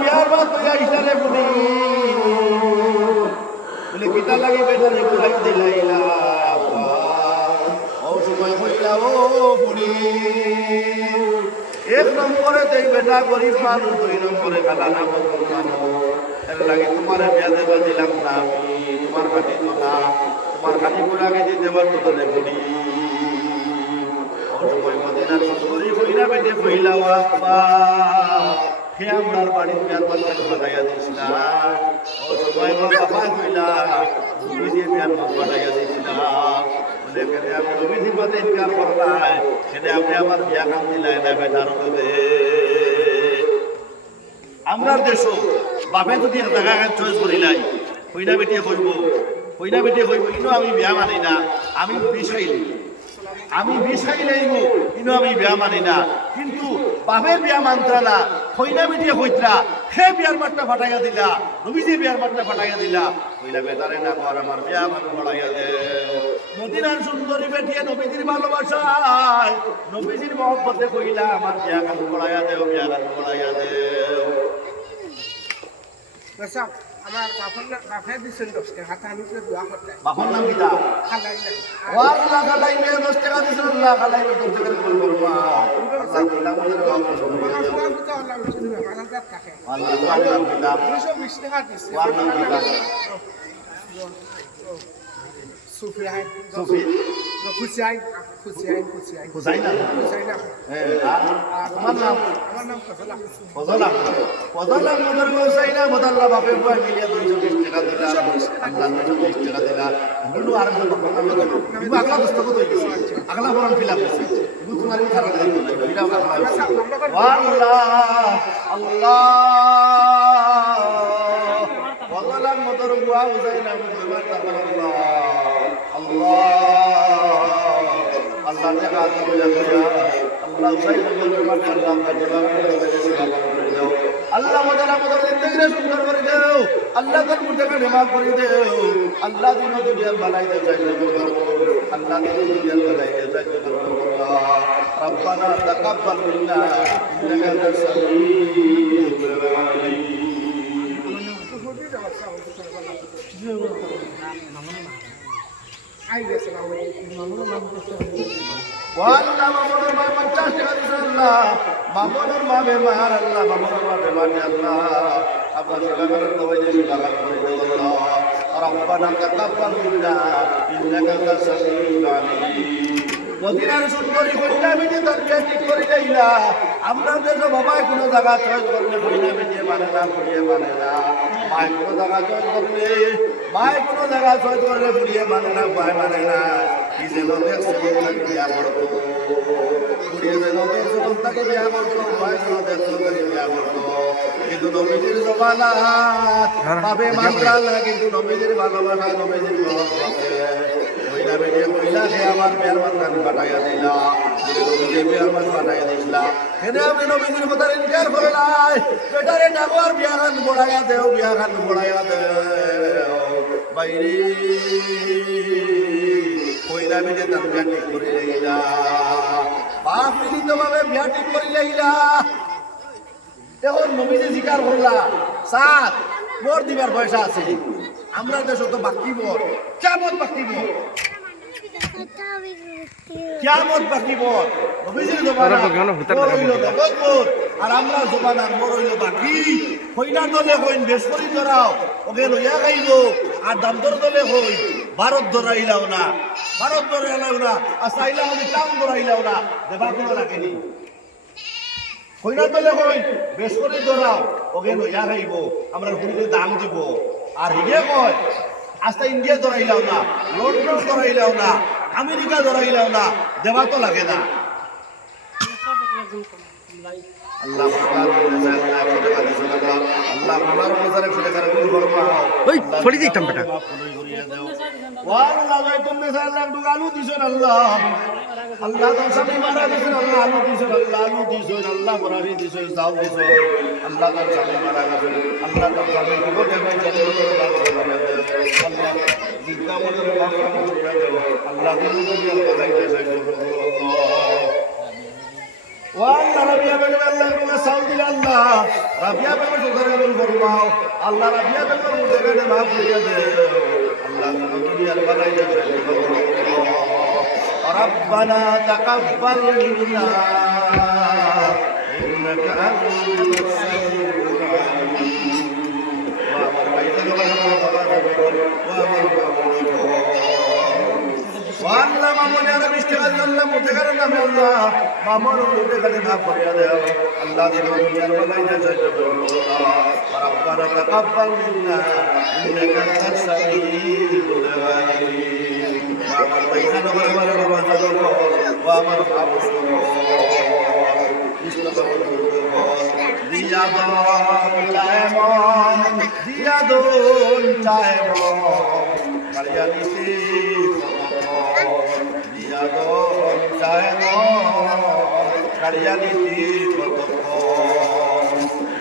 বিয়ার বাদ হইয়া ইসারে বুড়ি বলে কিতা লাগে বেটারে ঘুরাই দিলাইলা ও সময় হইলা ও বুড়ি এক নম্বরে দেখ বেটা গরিব মানুষ, 2 নম্বরে খালা না মুসলমান এর লাগে তোমার বিয়া দেবা দিলাম না আমি, তোমার খাটি তো না, তোমার খাটি ঘুরাকে দিতে পারতো তো বুড়ি ও সময় মদিনার সুন্দরী কইরা বেটে কইলা বাবা হে আমার বাড়ির বিয়ার বাচ্চাকে বানাইয়া দিছিলাম ও সময় আমার বাবা কইলা তুমি দিয়ে বিয়ার বানাইয়া দিছিলাম বলে কেন আমি নবীজির বাদে ইনকার করলাই কেন আপনি আমার বিয়া কাম দিলাই না বেটার হবে আমরা দেশও বাপে যদি এক জায়গায় চয়েস করিলাই কইনা বেটিয়ে কইব কিন্তু আমি বিয়া মানি না, আমি বিষাই লাইব কিন্তু আমি বিয়া মানি না, কিন্তু বাপের বিয়া মানতা না কইনা বেটিয়ে কইতরা সে বিয়ার মাঠটা ফাটাইয়া দিলা, নবীজি বিয়ার মাঠটা ফাটাইয়া দিলা কইলা বেটারে না কর আমার বিয়া মান ফাটাইয়া দে। মদিনার সুন্দরী বেটিয়ে নবীজির ভালোবাসায় নবীজির মহব্বতে কইলা আমার বিয়া গান ফাটাইয়া দেও, বিয়া গান ফাটাইয়া দেও। আমার বাপে দিছেন 10 টাকা, হাতে আমি দোয়া করতে। বাপর নাম কিটা? খালাইলা। আল্লাহ খালাইলে 10 টাকা দিছেন, আল্লাহ খালাইলে 10 টাকা কই করবা। আল্লাহ কিলা বলে দোয়া করবা। আল্লাহ শুনবে, আমার কাছে থাকে। আল্লাহ নাম কিটা? 220 টাকা দিছে। ওয়ার নাম কিটা? সুফিয়ান। সুফি। হুসাইন। হুসাইনা। হ্যাঁ, আর তোমার নাম? আমার নাম ফজলা। ফজলা মদর হুসাইনা মদাল্লা বাপে বই মিলিয়া 220 টাকা দিলা। আল্লাহ 220 টাকা দিলা। বলু আর বাপর নাম কত? বিবা আগলা দস্তক কত হইছে? আগলা ফর্ম ফিল আপ হইছে। বিবা তোমার খারাপ লাগবে না। বিবা আগলা হইছে। আল্লাহ ফজলা মদর হুসাইনা মদর আল্লাহ আল্লাহ দেখা আল্লাহ আল্লাহ মদর জিন্দগিরে সুন্দর করে দেও, আল্লাহ তোর মুর্দাকে নেমা করে দেও, আল্লাহ দিন দুনিয়ার বানাই দেও চাইতে করো, আল্লাহ দিন দুনিয়ার বানাই দেও চাইতে করো। রব্বানা তাকাব্বাল মিন্না ইন্নাকা আনতাস সামিউল আলিম। আল্লাহ মামুনের মা 50 টাকা দিছেন, আল্লাহ মামুনের মা বেমার, আল্লাহ মামুনের মা বেমার আল্লাহ আপনার সেবা করার দোয়াই দিয়ে সেবা করে দেও আল্লাহ। রব্বানা তাকাব্বাল মিন্না ইন্নাকা আনতাস সামিউল আলিম। মদিনার সুন্দরী কন্যা বেটি তার বিয়া ঠিক করে লাইলা, আমরা দেশ বাবাই কোনো জায়গা চয়েস করলে কন্যা বেটি মানে না, পুড়িয়ে মানে না, মায় কোনো জায়গা চয়েস করলে পুড়িয়ে মানে না, ভয় মানে না। কি যেন দেখছো তাকে বিয়া করতো, পুড়িয়ে যেন দেখছো তাকে বিয়া করতো, ভয় যেন দেখছো তাকে বিয়া করতো। কিন্তু নবীজির জমানাত পাবে মাত্রা না, কিন্তু নবীজির ভালোবাসা নবীজির মহব্বতে কইলা বেটিয়ে কইলা সে আমার বিয়ার মান পাঠাইয়া দিলা, নবীজির বিয়ার মান পাঠাইয়া দিছিলা, হেনে আপনি নবীজির কথা ইনকার করে নাই, বেটারে ডাকবার বিয়া গান বড়াইয়া দেও, বিয়া গান বড়াইয়া দেও বাইরে কইলা বেটে তার বিয়া ঠিক করে লাইলা, বাপ মিলিত ভাবে বিয়া ঠিক করে লাইলা। এখন নবীজি জিকার করলা সাত মোর দিবার পয়সা আছে, আমরা দেশ তো বাকি বল কেমন বাকি বল কিয়ামত বাকি বল নবীজির জমানা হইল জগৎপুর আর আমরা জমানার মোর হইল বাকি। কইনার দলে কইন বেশ করি ধরাও ওকে লইয়া খাইব, আর দামদর দলে কই ভারত ধরাইলাও না, ভারত ধরাইলাও না, আর চাইলা আমি টাউন ধরাইলাও না, দেবা কোনো রাখেনি। কইনার দলে কইন বেশ করি ধরাও ওকে লইয়া খাইব, আমরা হুড়িতে দাম দিব। আর হিগে কয় আস্তা ইন্ডিয়া ধরাইলাও না, লন্ডন ধরাইলাও না, আমেরিকা ধরাইলাও না, দেওয়া তো লাগে না। আল্লাহ আলু দিছেন আল্লাহ, আল্লাহ তো সবই মারা দিছেন আল্লাহ, আলু দিছেন আল্লাহ, আলু দিছেন আল্লাহ, বরাবি দিছেন, চাউল দিছেন আল্লাহ, তো সবই মারা গেছেন আল্লাহ, তো সবই খবর দেবেন আল্লাহ, জিজ্ঞা বলে আল্লাহ আল্লাহ রাবিয়া বেগম সরকারে কবুল ফরমাও আল্লাহ রাবিয়া বেগম মুদেগানে মাফ করিয়া দে আল্লাহ দুনিয়ার বালাই দে ربنا تقبل منا إنك أنت السميع والله مامون يا رب اشتغل الله متكرر نام الله مامون متكرر نام فريا ده الله دي دنيا ولا يجوز ربنا تقبل منا إنك أنت السميع العليم وامر بيننا وبين وامر Riyadon Taemon, Karyaliti Riyadon Taemon, Karyaliti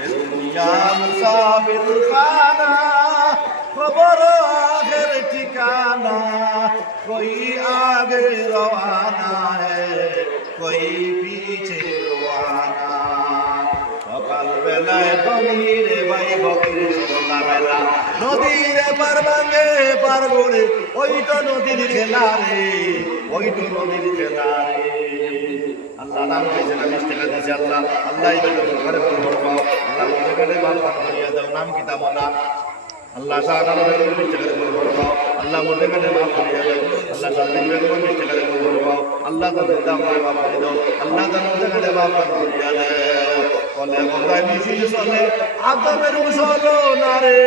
Dunia musafir khana, खबर आखिर ठिकाना कोई आगे रवाना है कोई पीछे रवाना সকাল বেলায় দমিরে ভাই বকরি সকালবেলা নদীরে পার ভাঙে পার গড়ে ওই তো নদীর খেলা রে ওই তো নদীর খেলা রে আল্লাহ নাম দিয়েছে না মিষ্টি দিয়েছে আল্লাহ আল্লাহ ঘরে বলবো আল্লাহ ওখানে ভালো করিয়া দাও নাম কিতাব না আল্লাহ সাহায্য করে মিষ্টি করে বলবো আল্লাহ মোটে করে মাফ করিয়া দাও আল্লাহ সাহায্য করে মিষ্টি করে বলবো আল্লাহ তাদের দাম মাফ করে দাও আল্লাহ তাদের করে মাফ করিয়া দাও বলে বলাই মিছিল চলে আদমের মুসলো না রে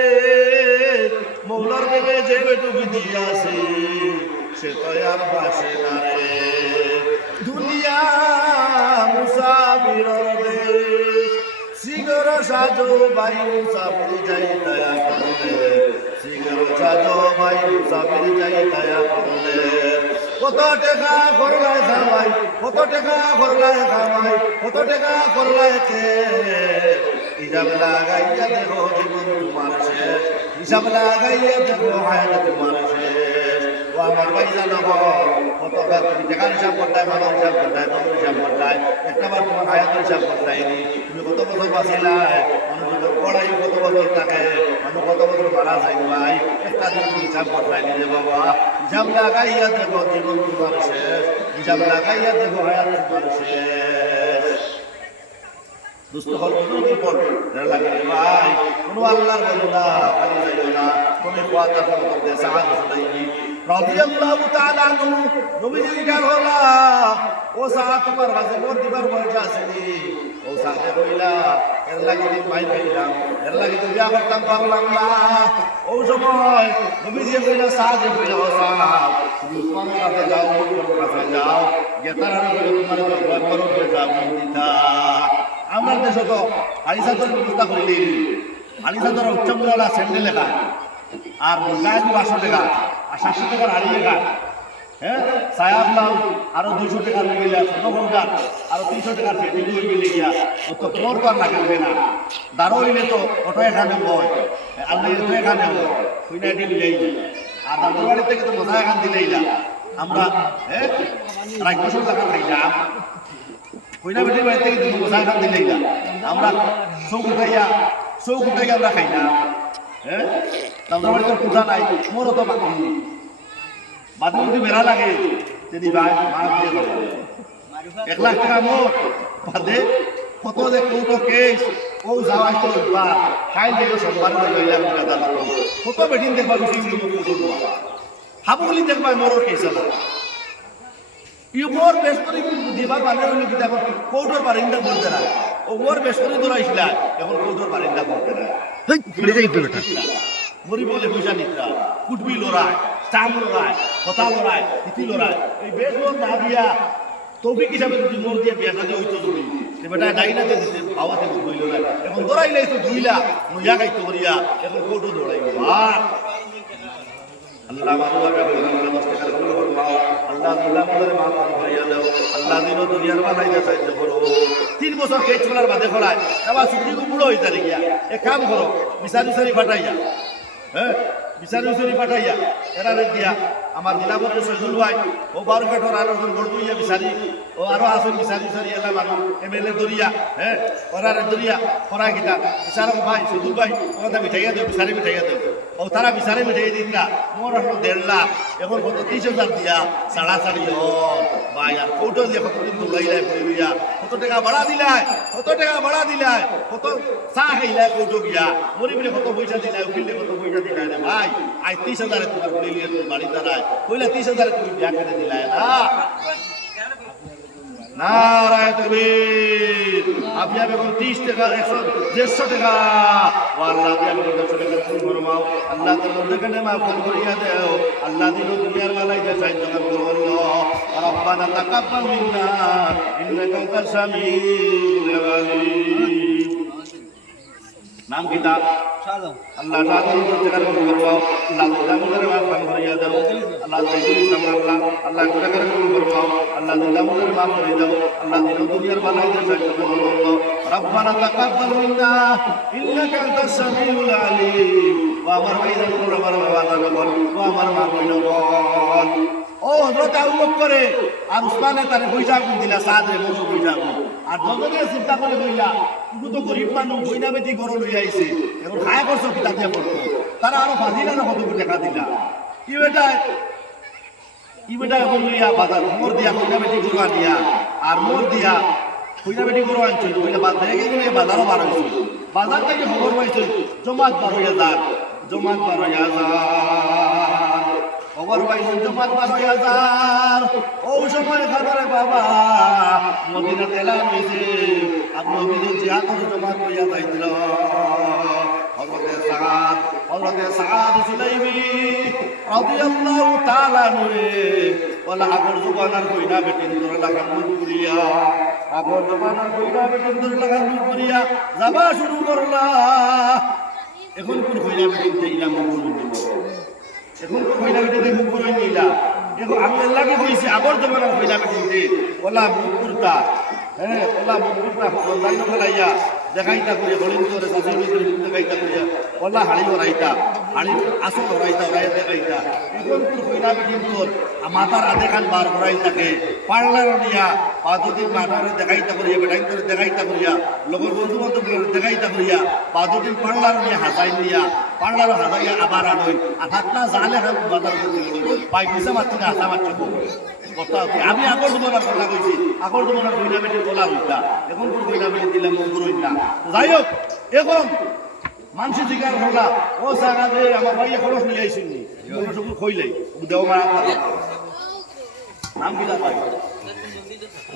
মৌলার দেবে যে বেটুকি দিয়াছে সে তো আর বাসে না রে দুনিয়া মুসাফিরর দেশ সিগর সাজো ভাই মুসাফির যাই দয়া করলে সিগর সাজো ভাই মুসাফির যাই দয়া করলে কত টাকা করলায় খামাই কত টাকা করলায় খামাই কত টাকা করলায় হিসাব লাগাইয়া দেখো জীবন তোমার শেষ হিসাব লাগাইয়া দেখো হায়াত তোমার শেষ ও আমার পয়সা নগর কত তুমি টাকার হিসাব করতায় মানব হিসাব করতায় তোমার হিসাব করতায় একটা বার তোমার হায়াত হিসাব করতায়নি তুমি কত বছর বাঁচিলাই মানুষ পড়াই কত বছর থাকে মানুষ কত বছর মারা যায় ভাই একটা দিন তুমি হিসাব করতায়নি রে বাবা হিসাব লাগাইয়া দেখো জীবন তোমার শেষ হিসাব লাগাইয়া দেখো হায়াত তোমার শেষ দুষ্ট হল পর লাগে ভাই কোনো আল্লাহর বান্দা ভালো লাগে না তুমি কথা করতে সাহায্য শুনাইনি রাদিয়াল্লাহু তাআলা আনহু নবীজি কার হলা ও সাহাত তোমার কাছে মোর দিবার বয়স আসেনি ও সাথে কইলা এর লাগি দিন ভাই ভাইলাম এর লাগি তো বিয়া করতাম পারলাম না ও সময় নবীজি কইলা সাহায্য কইলা ও সাহাব তুমি উসমানের কাছে যাও ওর কাছে যাও গেতার আর তোমার বড় হয়ে যাও দিতা আমার দেশে তো আলিসাদর ব্যবস্থা করলি আলিসাদর উচ্চমূল্যওয়ালা স্যান্ডেল লেখা আর গায়ে 500 টাকা আর 700 টাকার হাড়ি লেখা হ্যাঁ সায়া ব্লাউজ আরো 200 টাকার হয়ে গেলে স্বর্ণভঙ্গার আরো 300 টাকার ফেটি হয়ে গেলে গিয়া ও তো তোর তো আর না খেলবে না দাঁড়ো হইলে তো অটো এখানে বয় আল্লাহ তো এখানে হয় ওই না এটি মিলেই আর দাদুর বাড়ি থেকে তো মজা এখান দিলেই না আমরা হ্যাঁ 1 বছর টাকা খাইলাম কইনা বেটির বাড়ি থেকে দুটো বসা খান দিলেই না আমরা চৌক উঠাইয়া আমরা খাই না হ্যাঁ তাদের বাড়িতে কুঠা নাই মোরও তো বাকি বাদে যদি বেড়া লাগে যদি ভাই মা দিয়ে দেবো 1 লাখ টাকা মোট বাদে কত যে কৌটো কেস ও যাওয়াই তো বা খাই দিল সোমবার লইলাম টাকা কত বেটিন দেখবা হাবুলি দেখবা মোরও কেস আছে ইউর বেশ করে দিবার বানার হইল কি এখন কৌটোর বারিন্দা বলতে না ওর বেশ করে ধরাইছিল এখন কৌটোর বারিন্দা বলতে না মরি বলে পয়সা নিত্রা কুটবি লড়াই চাম লড়াই কথা লড়াই ইতি লড়াই এই বেশ মোর না দিয়া তৌফিক হিসাবে যদি মোর দিয়ে বিয়া শাদী হইতো যদি বেটা ডাইনাতে দিতে ভাওয়াতে হইল না এখন ধরাইলে তো দুইলা নইয়া খাইতো করিয়া এখন কৌটো দৌড়াইব আর আল্লাহ মাওলা বেগম দস্তে করে ফরমাও আল্লাহ আল্লাহ মদের মাফ করিয়া দাও আল্লাহ দিনো দুনিয়ার বানাইতে চাইতে করো 3 বছর কেচ চলার বাদে খোলায় আবার ছুটি গুলো হইতা গিয়া এক কাম করো মিসারি সারি ফাটাইয়া হ্যাঁ বিচারি পাঠাইয়া এরা দিয়া আমার নীলাবর সৈদুল ভাই ও বারুঘাটর আরো গড়দুইয়া বিচারি ও আরো আসুন বিচারি এলাম মানুষ MLA দরিয়া হ্যাঁ ওরারে দরিয়া করা গিতা বিচারক ভাই সৈদুল ভাই ওরা মিঠাইয়া দেব বিচারি মিঠাইয়া দেব ও তারা বিচারি মিঠাই দিন না মোর হলো 1.5 লাখ এখন কত 30,000 দিয়া 4.5 ভাই আর কৌটো দিয়ে কতদিন দৌড়াইলাই পড়িয়া কত টাকা ভাড়া দিলাই কত চা খাইলাই কৌটো গিয়া মরি বলে কত পয়সা দিলাই উকিলে কত পয়সা দিলাই রে ভাই আই 30,000 তোমার বলে নিয়ে তোর বাড়ি দাঁড়ায় কইলা 30,000 তুমি বিয়া করে দিলাই না নারায় তাকবীর আপনি এখন 30 টাকা 150 টাকা ও আল্লাহ আপনি এখন 150 টাকা ফুল ফরমাও আল্লাহ তার মধ্যে কেন মাফ করিয়া দাও আল্লাহ দিন দুনিয়ার বেলায় যে সাহায্য করো রব্বানা তাকাব্বাল মিন্না ইন্নাকা আনতাস সামিউল আলিম নাম কিতা আল্লাহ শাহজালাল টাকার কবুল করবাও আল্লাহ দামুদের মাফ করিয়া দাও আল্লাহ সাইদুল ইসলাম আল্লাহ টাকার কবুল করবাও আল্লাহ দামুদের মাফ করে দাও আল্লাহ দিন দুনিয়ার বেলায় যে সাহায্য করো রব্বানা তাকাব্বাল মিন্না ইন্নাকা আনতাস সামিউল আলিম ও আমার ভাইদের উপর আমার বাবা বল ও আমার মা বইন বল ও হযরত আবু বকরে আর উসমানে তারে পয়সা গুণ দিলা সাদরে বসু পয়সা গুণ আর যতদিন চিন্তা করে কইলা তুই তো গরিব মানুষ বইনা বেটি ঘর লই আইছে এখন খায় করছো কিতা দিয়া করতো তারা আরো ফাজিলা না কত টাকা দিলা কি বেটা এখন লইয়া বাজার মোর দিয়া বইনা বেটি ঘর আনিয়া আর মোর দিয়া বইনা বেটি ঘর আনছিল বইনা বাজার থেকে গেলে বাজারও বার হইছে বাজার থেকে খবর পাইছে জমাত 12,000 খবর পাইছেন জমাত 12,000 ও সময় খাবারে বাবা মদিনাতে এলাম হইছে আপনি অভিযোগ জিহাদ করে জমাত হইয়া যাইছিল হযরতে সাদ সুলাইমি রাদিয়াল্লাহু তাআলা নূরে ওলা আগর জবানার কইনা বেটিন ধরে লাগান করিয়া আগর জবানার কইনা বেটিন ধরে লাগান করিয়া যাবা শুরু করলা এখন কোন কইনা বেটিন দিলাম এখন কোন কইনা বেটিন মুখ করে নিলা দেখো আমি আল্লাহকে কইছি আগর জবানার কইনা বেটিন দে ওলা মুখ করতা হ্যাঁ ওলা মুখ করতা লাইন ফলাইয়া দেখাইতা করে হলিন করে সাজুরি করে দেখাইতা করিয়া ওলা হাড়ি ওরাইতা হাড়ি আসো ওরাইতা দেখাইতা এখন কোন কইনা বেটিন তোর মাথার আধে খান বার করাই থাকে পার্লার নিয়া পাদুটির মাথারে দেখাইতা করিয়া বেটাইন করে দেখাইতা করিয়া লগর বন্ধু বান্ধব দেখাইতা করিয়া পাদুটির পার্লার নিয়ে হাসাই নিয়া পার্লার হাসাইয়া আবার আনই আর হাতনা জালে খান বাজার পাই পয়সা মারছি না হাসা মারছি আমি আগর জমানার কথা কইছি আগর জমানার কইনা বেটির বলা হইতা এখন কোন কইনা বেটি দিলাম মঙ্গুর হইতা যাই হোক এখন মানসি জিগার হলা ও সারা দে আমার ভাই খরচ নিয়ে আইছিনি সবু কইলাই দেও মা নাম কিলা ভাই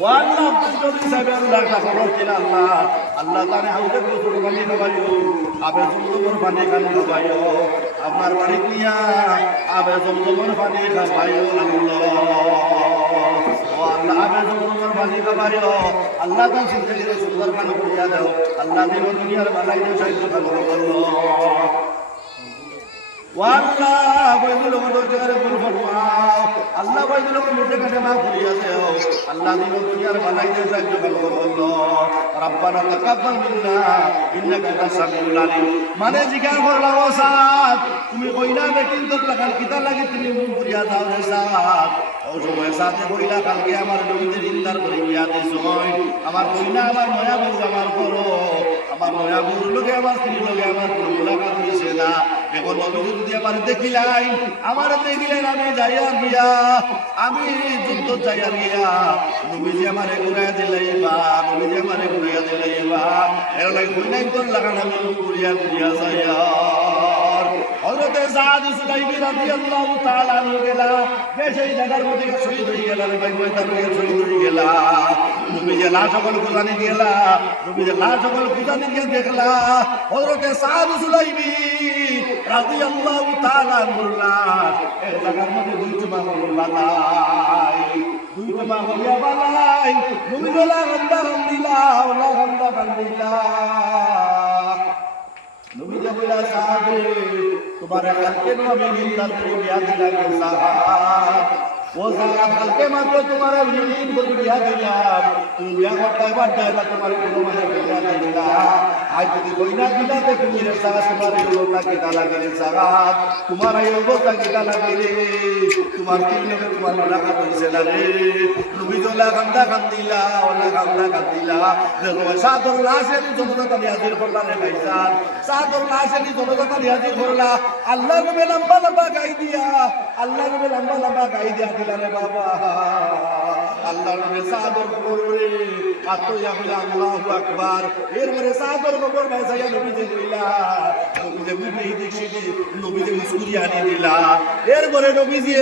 ওয়াল্লাহ যদি সাবেল্লাহ কা খরচ কিলা আল্লাহ তাআলা হাউজে কুরবানি নবাইও আবে জমজমের পানি খান নবাইও আপনার বাড়ি নিয়া আবে জমজমের পানি খাবাইও আল্লাহ ও আল্লাহ আবে জমজমের পানি খাবাইও আল্লাহ তাআলা জিন্দেগিতে সুন্দর কাজ করিয়া দাও আল্লাহ দিন দুনিয়ার ভালাই দে সাহায্য করো আল্লাহ ওয়াল্লাহ বইগুলো মদর জায়গায় ভুল ফরমাও আল্লাহ বইগুলো মুঠে কাটে মাফ করিয়া দাও আল্লাহ দিন দুনিয়ার ভালাই দে সাহায্য করো আল্লাহ রব্বানা তাকাব্বাল মিন্না ইন্নাকা আনতাস সামিউল আলিম মানে জিকার করলা ও সাদ তুমি কইনা বেটিন তো লাগাল কিতা লাগি তুমি মুখ করিয়া দাও রে সাদ ও সময় সাথে কইলা কালকে আমার নবীদের ইন্দার করে বিয়া দিছই আমার কইনা আমার নয়া বউ আমার করো আমার নয়া বউর লগে আমার স্ত্রীর লগে আমার কোনো মুলাকাত হইছে না এখন নবী যদি আমার দেখিলাই আমার দেখিলেন আমি যাইয়া গিয়া আমি যুদ্ধ যাইয়া গিয়া নবীজি আমারে ঘুরাইয়া দিলাইবা নবীজি আমারে ঘুরাইয়া দিলাইবা এর লাগে কইনাই তোর লাগান আমি ঘুরিয়া ঘুরিয়া যাইয়া হযরতে সাদ সুলাইমি রাদিয়াল্লাহু তাআলা আনহু গেলা যে সেই জায়গার মধ্যে শহীদ হয়ে গেল রে ভাই ময়দানে শহীদ হয়ে গেলা নবীজি লাশ সকল কুজানি দিলা নবীজি লাশ সকল কুজানি দিয়ে দেখলা হযরতে সাদ সুলাইমি রাদিয়াল্লাহু তাআলা আনহু এই জায়গার মধ্যে দুইটা মামুল বালাই দুইটা মামুল বালাই নবী বলা গন্দা গন্দিলা ওলা গন্দা গন্দিলা নবী বলা সাদ तुम्हारे हल्के में अभी हिंदा को बिया दिला के साथ वो साथ हल्के मात्र तुम्हारा हिंदी को बिया दिला तुम बिया करता है बात जाएगा तुम्हारे को मैंने बिया दिला আজ যদি কইনা দিলাতে তুমি রে সারা তোমার এই অবস্থা কিতা লাগে রে সারা তোমার এই অবস্থা কিতা লাগে রে তোমার কি লগে তোমার মুলাকাত হইছে না রে নবী জলা কান্দা কান্দিলা ওলা কান্দা কান্দিলা সাদর লাশের জনতা হাজির করলা রে ভাইজান সাদর লাশের জনতা হাজির করলা আল্লাহ নবী লম্বা লম্বা গাই দিয়া আল্লাহ নবী লম্বা লম্বা গাই দিয়া দিলা রে বাবা আল্লাহ নবী সাদর করে আতো ইয়াবিলা আল্লাহু আকবার এরপরে সাদর কবর ভাইজাইয়া নবী যে কইলা নবী যে মুখে দেখছি নবী যে মুস্কুরিয়া আনি দিলা এরপরে নবী যে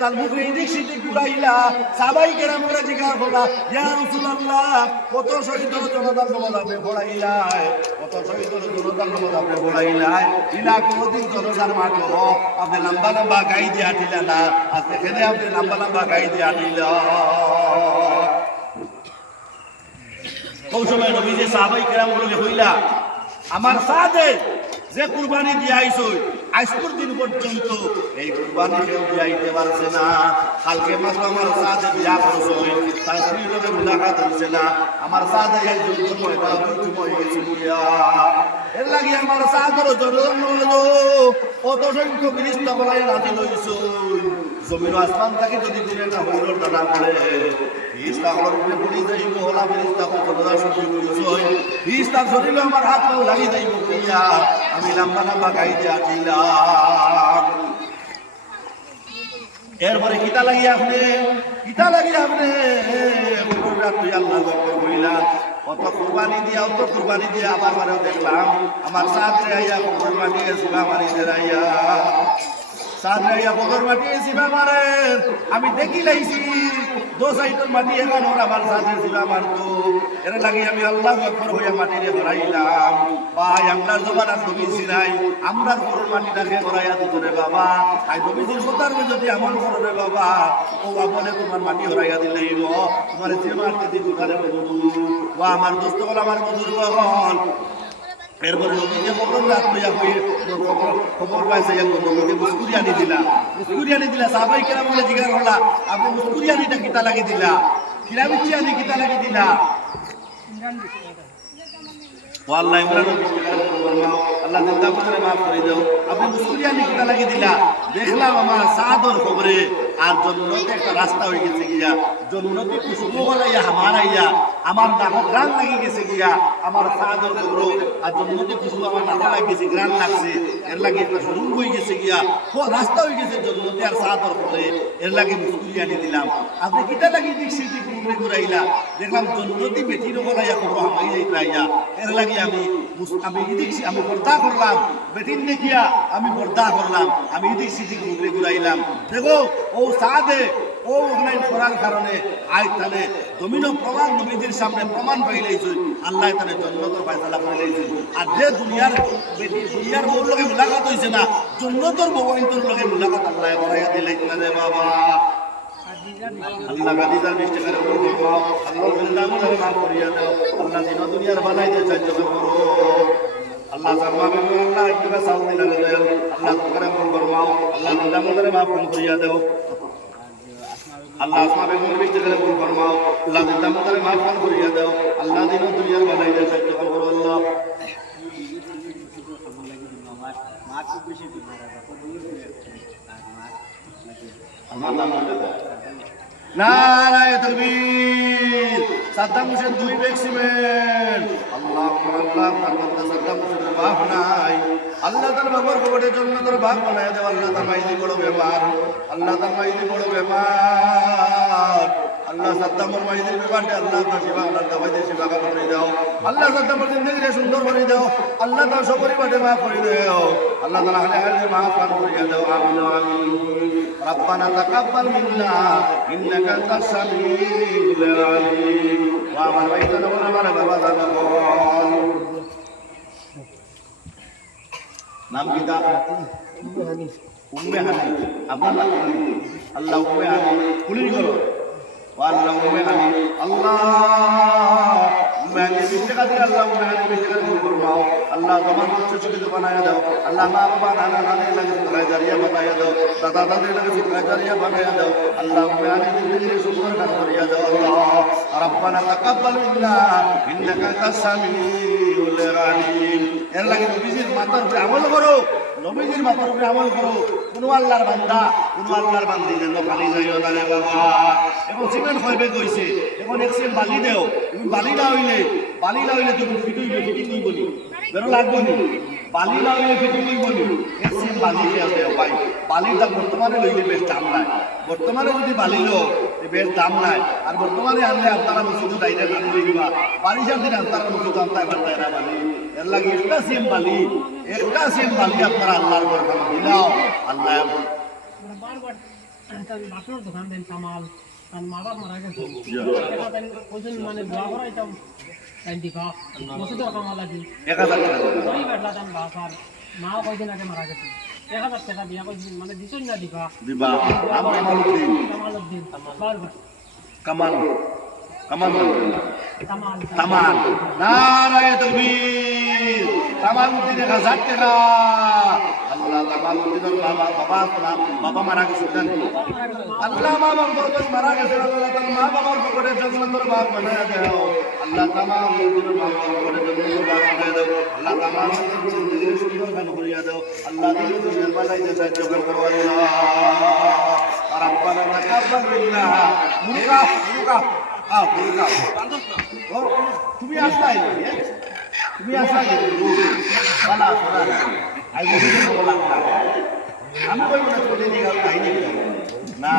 তার মুখে দেখছি ঘুরাইলা সাহাবাই কেরামরা জিজ্ঞাসা করলা ইয়া রাসূলুল্লাহ কত শহীদের জনতার নামাজ আপনি পড়াইলাই কত শহীদের জনতার নামাজ আপনি পড়াইলাই ইলা কোনদিন জনতার মাঠ আপনি লম্বা লম্বা গাই দিয়া দিলা না আজকে এখানে আপনি লম্বা লম্বা গাই দিয়া দিলা কোন সময় নবী যে সাহাবাই কেরামগুলোকে হইলা আমার সাথে যে কুরবানি দিয়ে আইসো আজকের দিন পর্যন্ত এই কুরবানি কেউ দিয়াইতে পারছে না কালকে মাত্র আমার সাথে বিয়া করছো তার স্ত্রীর লোকে মুলাকাত হয়েছে না আমার সাথে এই যুদ্ধ ময়দান হয়ে গেছে এর লাগি আমার সাথেরও জনগণ হলো কত সংখ্যক ফিরিস্তা বলাই নাজিল হইছ জমিন আসমান থেকে যদি দূরে না হইল না পড়ে ফিরিস্তাগুলোর উপরে পড়ি যাইব হলা ফিরিস্তাগুলো জনতা সত্যি কইছ ফিরিস্তা শরীরে আমার হাত পাও লাগি যাইব কইয়া আমি লম্বা লম্বা গাই দিয়া দিলাম এরপরে কিতা লাগিয়ে আপনি তুই আল্লাহ কইলা অত কুরবানি দিয়া আবার মারেও দেখলাম আমার সাথে আইয়া কুরবানি সিবা মারি দেরাইয়া সাথে আইয়া বগর মাটি সিবা মারে আমি দেখি লাইছি দো সাইডের মাটি এখন ওরা আমার সাথে সিবা মারতো এর লাগি আমি আল্লাহু আকবার হইয়া মাটিরে ভরাইলাম ভাই আমরা জমানার নবী ছিলাই আমরা গরুর মাটিটাকে ভরাইয়া দিত রে বাবা আই নবীজির কথার যদি আমল করো রে বাবা ও আমলে তোমার মাটি ভরাইয়া দিলেইব তোমার যে মাটি দি দুধারে বন্ধু ওয়া আমার দোস্ত বল আমার বন্ধুর বল এরপর নবীকে খবর রাত লইয়া হয়ে খবর পাইছে নবীকে মুস্কুরিয়ানি দিলা সাহাবাই কেরাম বলে জিজ্ঞাসা করলা আপনি মুস্কুরিয়ানিটা কিতা লাগি দিলা কিরামিচিয়ানি কিতা লাগি দিলা আল্লাহ ইমরান আল্লাহ জিন্দা করে মাফ করে দাও আপনি মুস্কুরিয়ানি কিতা লাগি দিলা দেখলাম আমার সাদর খবরে আর জন্নতে একটা রাস্তা হয়ে গেছে গিয়া জন্নতে খুশবু বলাইয়া আমার আইয়া আমার নাক গ্রান লাগি গেছে গিয়া আমার সাদর খবর আর জন্নতে খুশবু আমার নাক লাগি গেছে গ্রান লাগছে এর লাগি একটা শুরু হয়ে গেছে গিয়া ও রাস্তা হয়ে গেছে জন্নতে আর সাদর খবরে এর লাগি মুস্কুরিয়ানি দিলাম আপনি কিতা লাগি দেখছি ঘুরে ঘুরাইলা দেখলাম জন্নতি বেটির বলাইয়া খবর আমাই যাইতাইয়া এর লাগি আমি দেখছি আমি পর্দা করলাম বেটিন দেখিয়া আমি পর্দা করলাম আমি দেখছি ঘুরে ঘুরাইলাম দেখো ও সাদে ও অনলাইন করার কারণে আজ তাহলে জমিন প্রমাণ নবীদের সামনে প্রমাণ পাইলেইছে আল্লাহ তাহলে জন্নতর ফয়সালা করে লইছে আর যে দুনিয়ার বউর লগে মুলাকাত হইছে না জন্নতর বউইন্তর লগে মুলাকাত আল্লাহ করাইয়া দিলেন না রে বাবা আল্লাহ গাদিদার মিষ্টিকার উপর দাও আল্লাহ জিন্দামুরে মাফ করিয়া দাও আল্লাহ দিন দুনিয়ার বানাইতে সাহায্য করো আল্লাহ সারমাবে আল্লাহ একটু সাউল দিলা দাও আল্লাহ করে মন ফরমাও আল্লাহ জিন্দামুরে মাফ করিয়া দাও আল্লাহ আসমাবে মিষ্টিকার উপর ফরমাও আল্লাহ জিন্দামুরে মাফ করিয়া দাও আল্লাহ দিন দুনিয়ার বানাইতে সাহায্য করো আল্লাহ মাছ বেশি নারায়ে তাকবীর সাদ্দাম হোসেন 2 ব্যাগ সিমেন্ট আল্লাহু আল্লাহ ফরমাতে সাদ্দাম হোসেনের বাপ নাই আল্লাহ তার বাবার কবরের জন্য তার বাপ বানায় দাও আল্লাহ তার মাইদি বড় ব্যাপার আল্লাহ তার মাইদি বড় ব্যাপার আল্লাহ সাদ্দামের মাইদির ব্যাপারটা আল্লাহ তার সেবা আল্লাহ দাওয়াইদের সেবা করে দাও আল্লাহ সাদ্দামের জিন্দেগিটা সুন্দর করে দাও আল্লাহ তার সপরিবারে মাফ করে দাও আল্লাহ তাআলা আহলে মাফ করে দাও আমিন আমিন ربنا تقبل منا انك انت السميع العليم وامر بيتنا ونمر بابانا নাম কি দা উম্মে হানি আপনার নাম আল্লাহ উম্মে হানি কুলির করো আল্লাহ উম্মে হানি আল্লাহ উম্মে হানি বিশ্বকাদের আল্লাহ উম্মে হানি বিশ্বকাদের ফরমাও আল্লাহ তোমার উচ্চ শিক্ষিত বানায় দাও আল্লাহ মা বাবা নানা নানি লাগে সুখায় জারিয়া বানায় দাও দাদা দাদি লাগে সুখায় জারিয়া বানায় দাও আল্লাহ আমি দিল্লি সুন্দর কাজ করিয়া দাও আল্লাহ রব্বানা তাকাব্বাল মিন্না ইন্নাকা আনতাস সামিউল আলিম এর লাগে নবীজির মাথার উপরে আমল করো নবীজির মাথার উপরে আমল করো কোন আল্লাহর বান্দা কোন আল্লাহর বান্দি যেন খালি যাইও না রে বাবা এবং সিমেন্ট হইবে কইছে এখন এক সিম বালি দেও তুমি বালি না হইলে তুমি ফিটিং হইব নি বেরো লাগবে নি বালি না হইলে ফিটিং হইব নি এক সিম বালি দেও ভাই বালির দাম বর্তমানে লইলে বেশ দাম নাই বর্তমানে যদি বালি লো বেশ দাম নাই আর বর্তমানে আনলে আপনারা মসজিদে দাইরা করে দিবা বারিশার দিন আপনারা মসজিদে আনতে পারতেন না বালি এর লাগে একটা সিম বালি আপনারা আল্লাহর ঘর খানা দিলাও আল্লাহ বারবার বাসনের দোকান দেন কামাল আর মা বাপ মারা গেছে ওজন মানে দোয়া করাইতাম দিবা মসজিদের কামাল আজি 1000 টাকা ওই বেড়লাম বাসার মা কয়দিন আগে মারা গেছে 1000 টাকা দিয়া কই মানে দিছই না দিবা কামালউদ্দিন বারবার কামাল কামাল নারায়ে তাকবীর কামালউদ্দিন 1000 টাকা আল্লাহ কামালউদ্দিনের বাবা মারা গেছেন আল্লাহ মা বাবা মারা গেছেন আল্লাহ তার মা বাবার করে জান্নাতের বাগ বানায় দাও আল্লাহ কামালউদ্দিনের মা বাবার করে জান্নাতের বাগ বানায় দাও আল্লাহ কামালউদ্দিনের জিন্দেগি সুন্দর গান করিয়া দাও আল্লাহ দিল দুনিয়ার বালাইতে সাহায্য করো আল্লাহ রব্বানা তাকাব্বাল মিন্না মুরকা তুমি আসলাই আমি বলবো না চলে দিয়ে কাহিনী না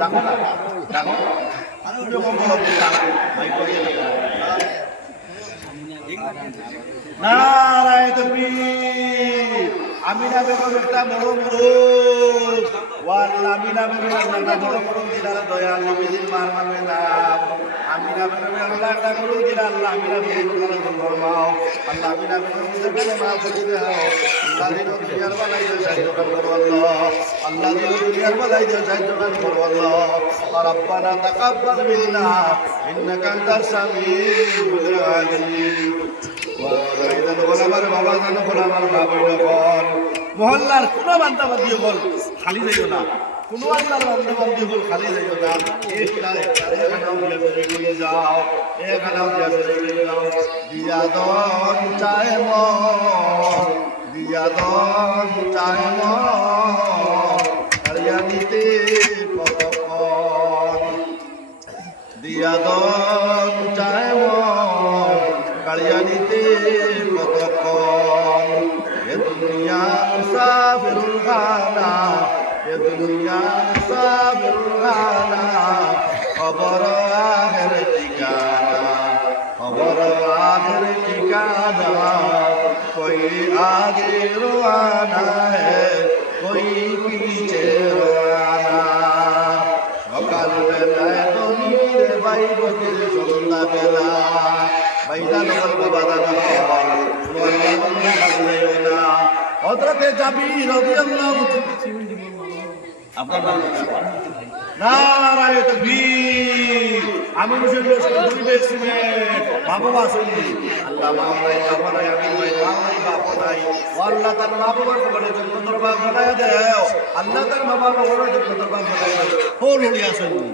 দেখো না দেখো নারায়ে তাকবীর আমিনা বেগম একটা বড় মুরুদ ওয়াল্লাহ আমিনা বেগম একটা বড় মুরুদ দিলার দয়াল নবীজির মার নামে নাম আমিনা বেগম আল্লাহ একটা মুরুদ দিলা আল্লাহ আমিনা বেগম ফরমাও আল্লাহ আমিনা বেগম দিলে মাফ করে দাও আল্লাহ দিন দুনিয়ার বালাই দাও সাহায্য করো আল্লাহ আল্লাহ দিন দুনিয়ার বালাই দাও সাহায্য করো আল্লাহ রব্বানা তাকাব্বাল মিন্না ইন্নাকা আনতাস সামিউল আলিম মহল্লার কোন বান্দাবাদী হল খালি যাইও না কোন আল্লাহর বান্দাবাদী হল খালি যাইও না যাও এখানেও যাও দিয়াদন চায় মন দিয়াদন চায় মন হরিয়ানিতে কতক্ষণ দিয়াদন চায় মন কালিয়ানিতে কতক্ষণ এ দুনিয়া মুসাফিরুল খানা এ দুনিয়া মুসাফিরুল খানা খবর আখের ঠিকানা খবর আখের ঠিকানা कोई आगे रवाना है कोई पीछे रवाना সকাল বেলায় দনির বাইব দিল সন্ধ্যা বেলা বাইদা নগর বাবা দাদা না হযরতে জাবির রাদিয়াল্লাহু আপনার নাম নারায়ে তাকবীর আমি মুসলিম দুই বেসিমে বাবা বাসুলি আল্লাহ মাওলাই বাবাই আমি মাওলাই বাবাই আল্লাহ তার মা বাবার করে জান্নাতের বাগ বানায়া দাও আল্লাহ তার মা বাবার করে জান্নাতের বাগ বানায়া দাও হোল হলিয়া শুনি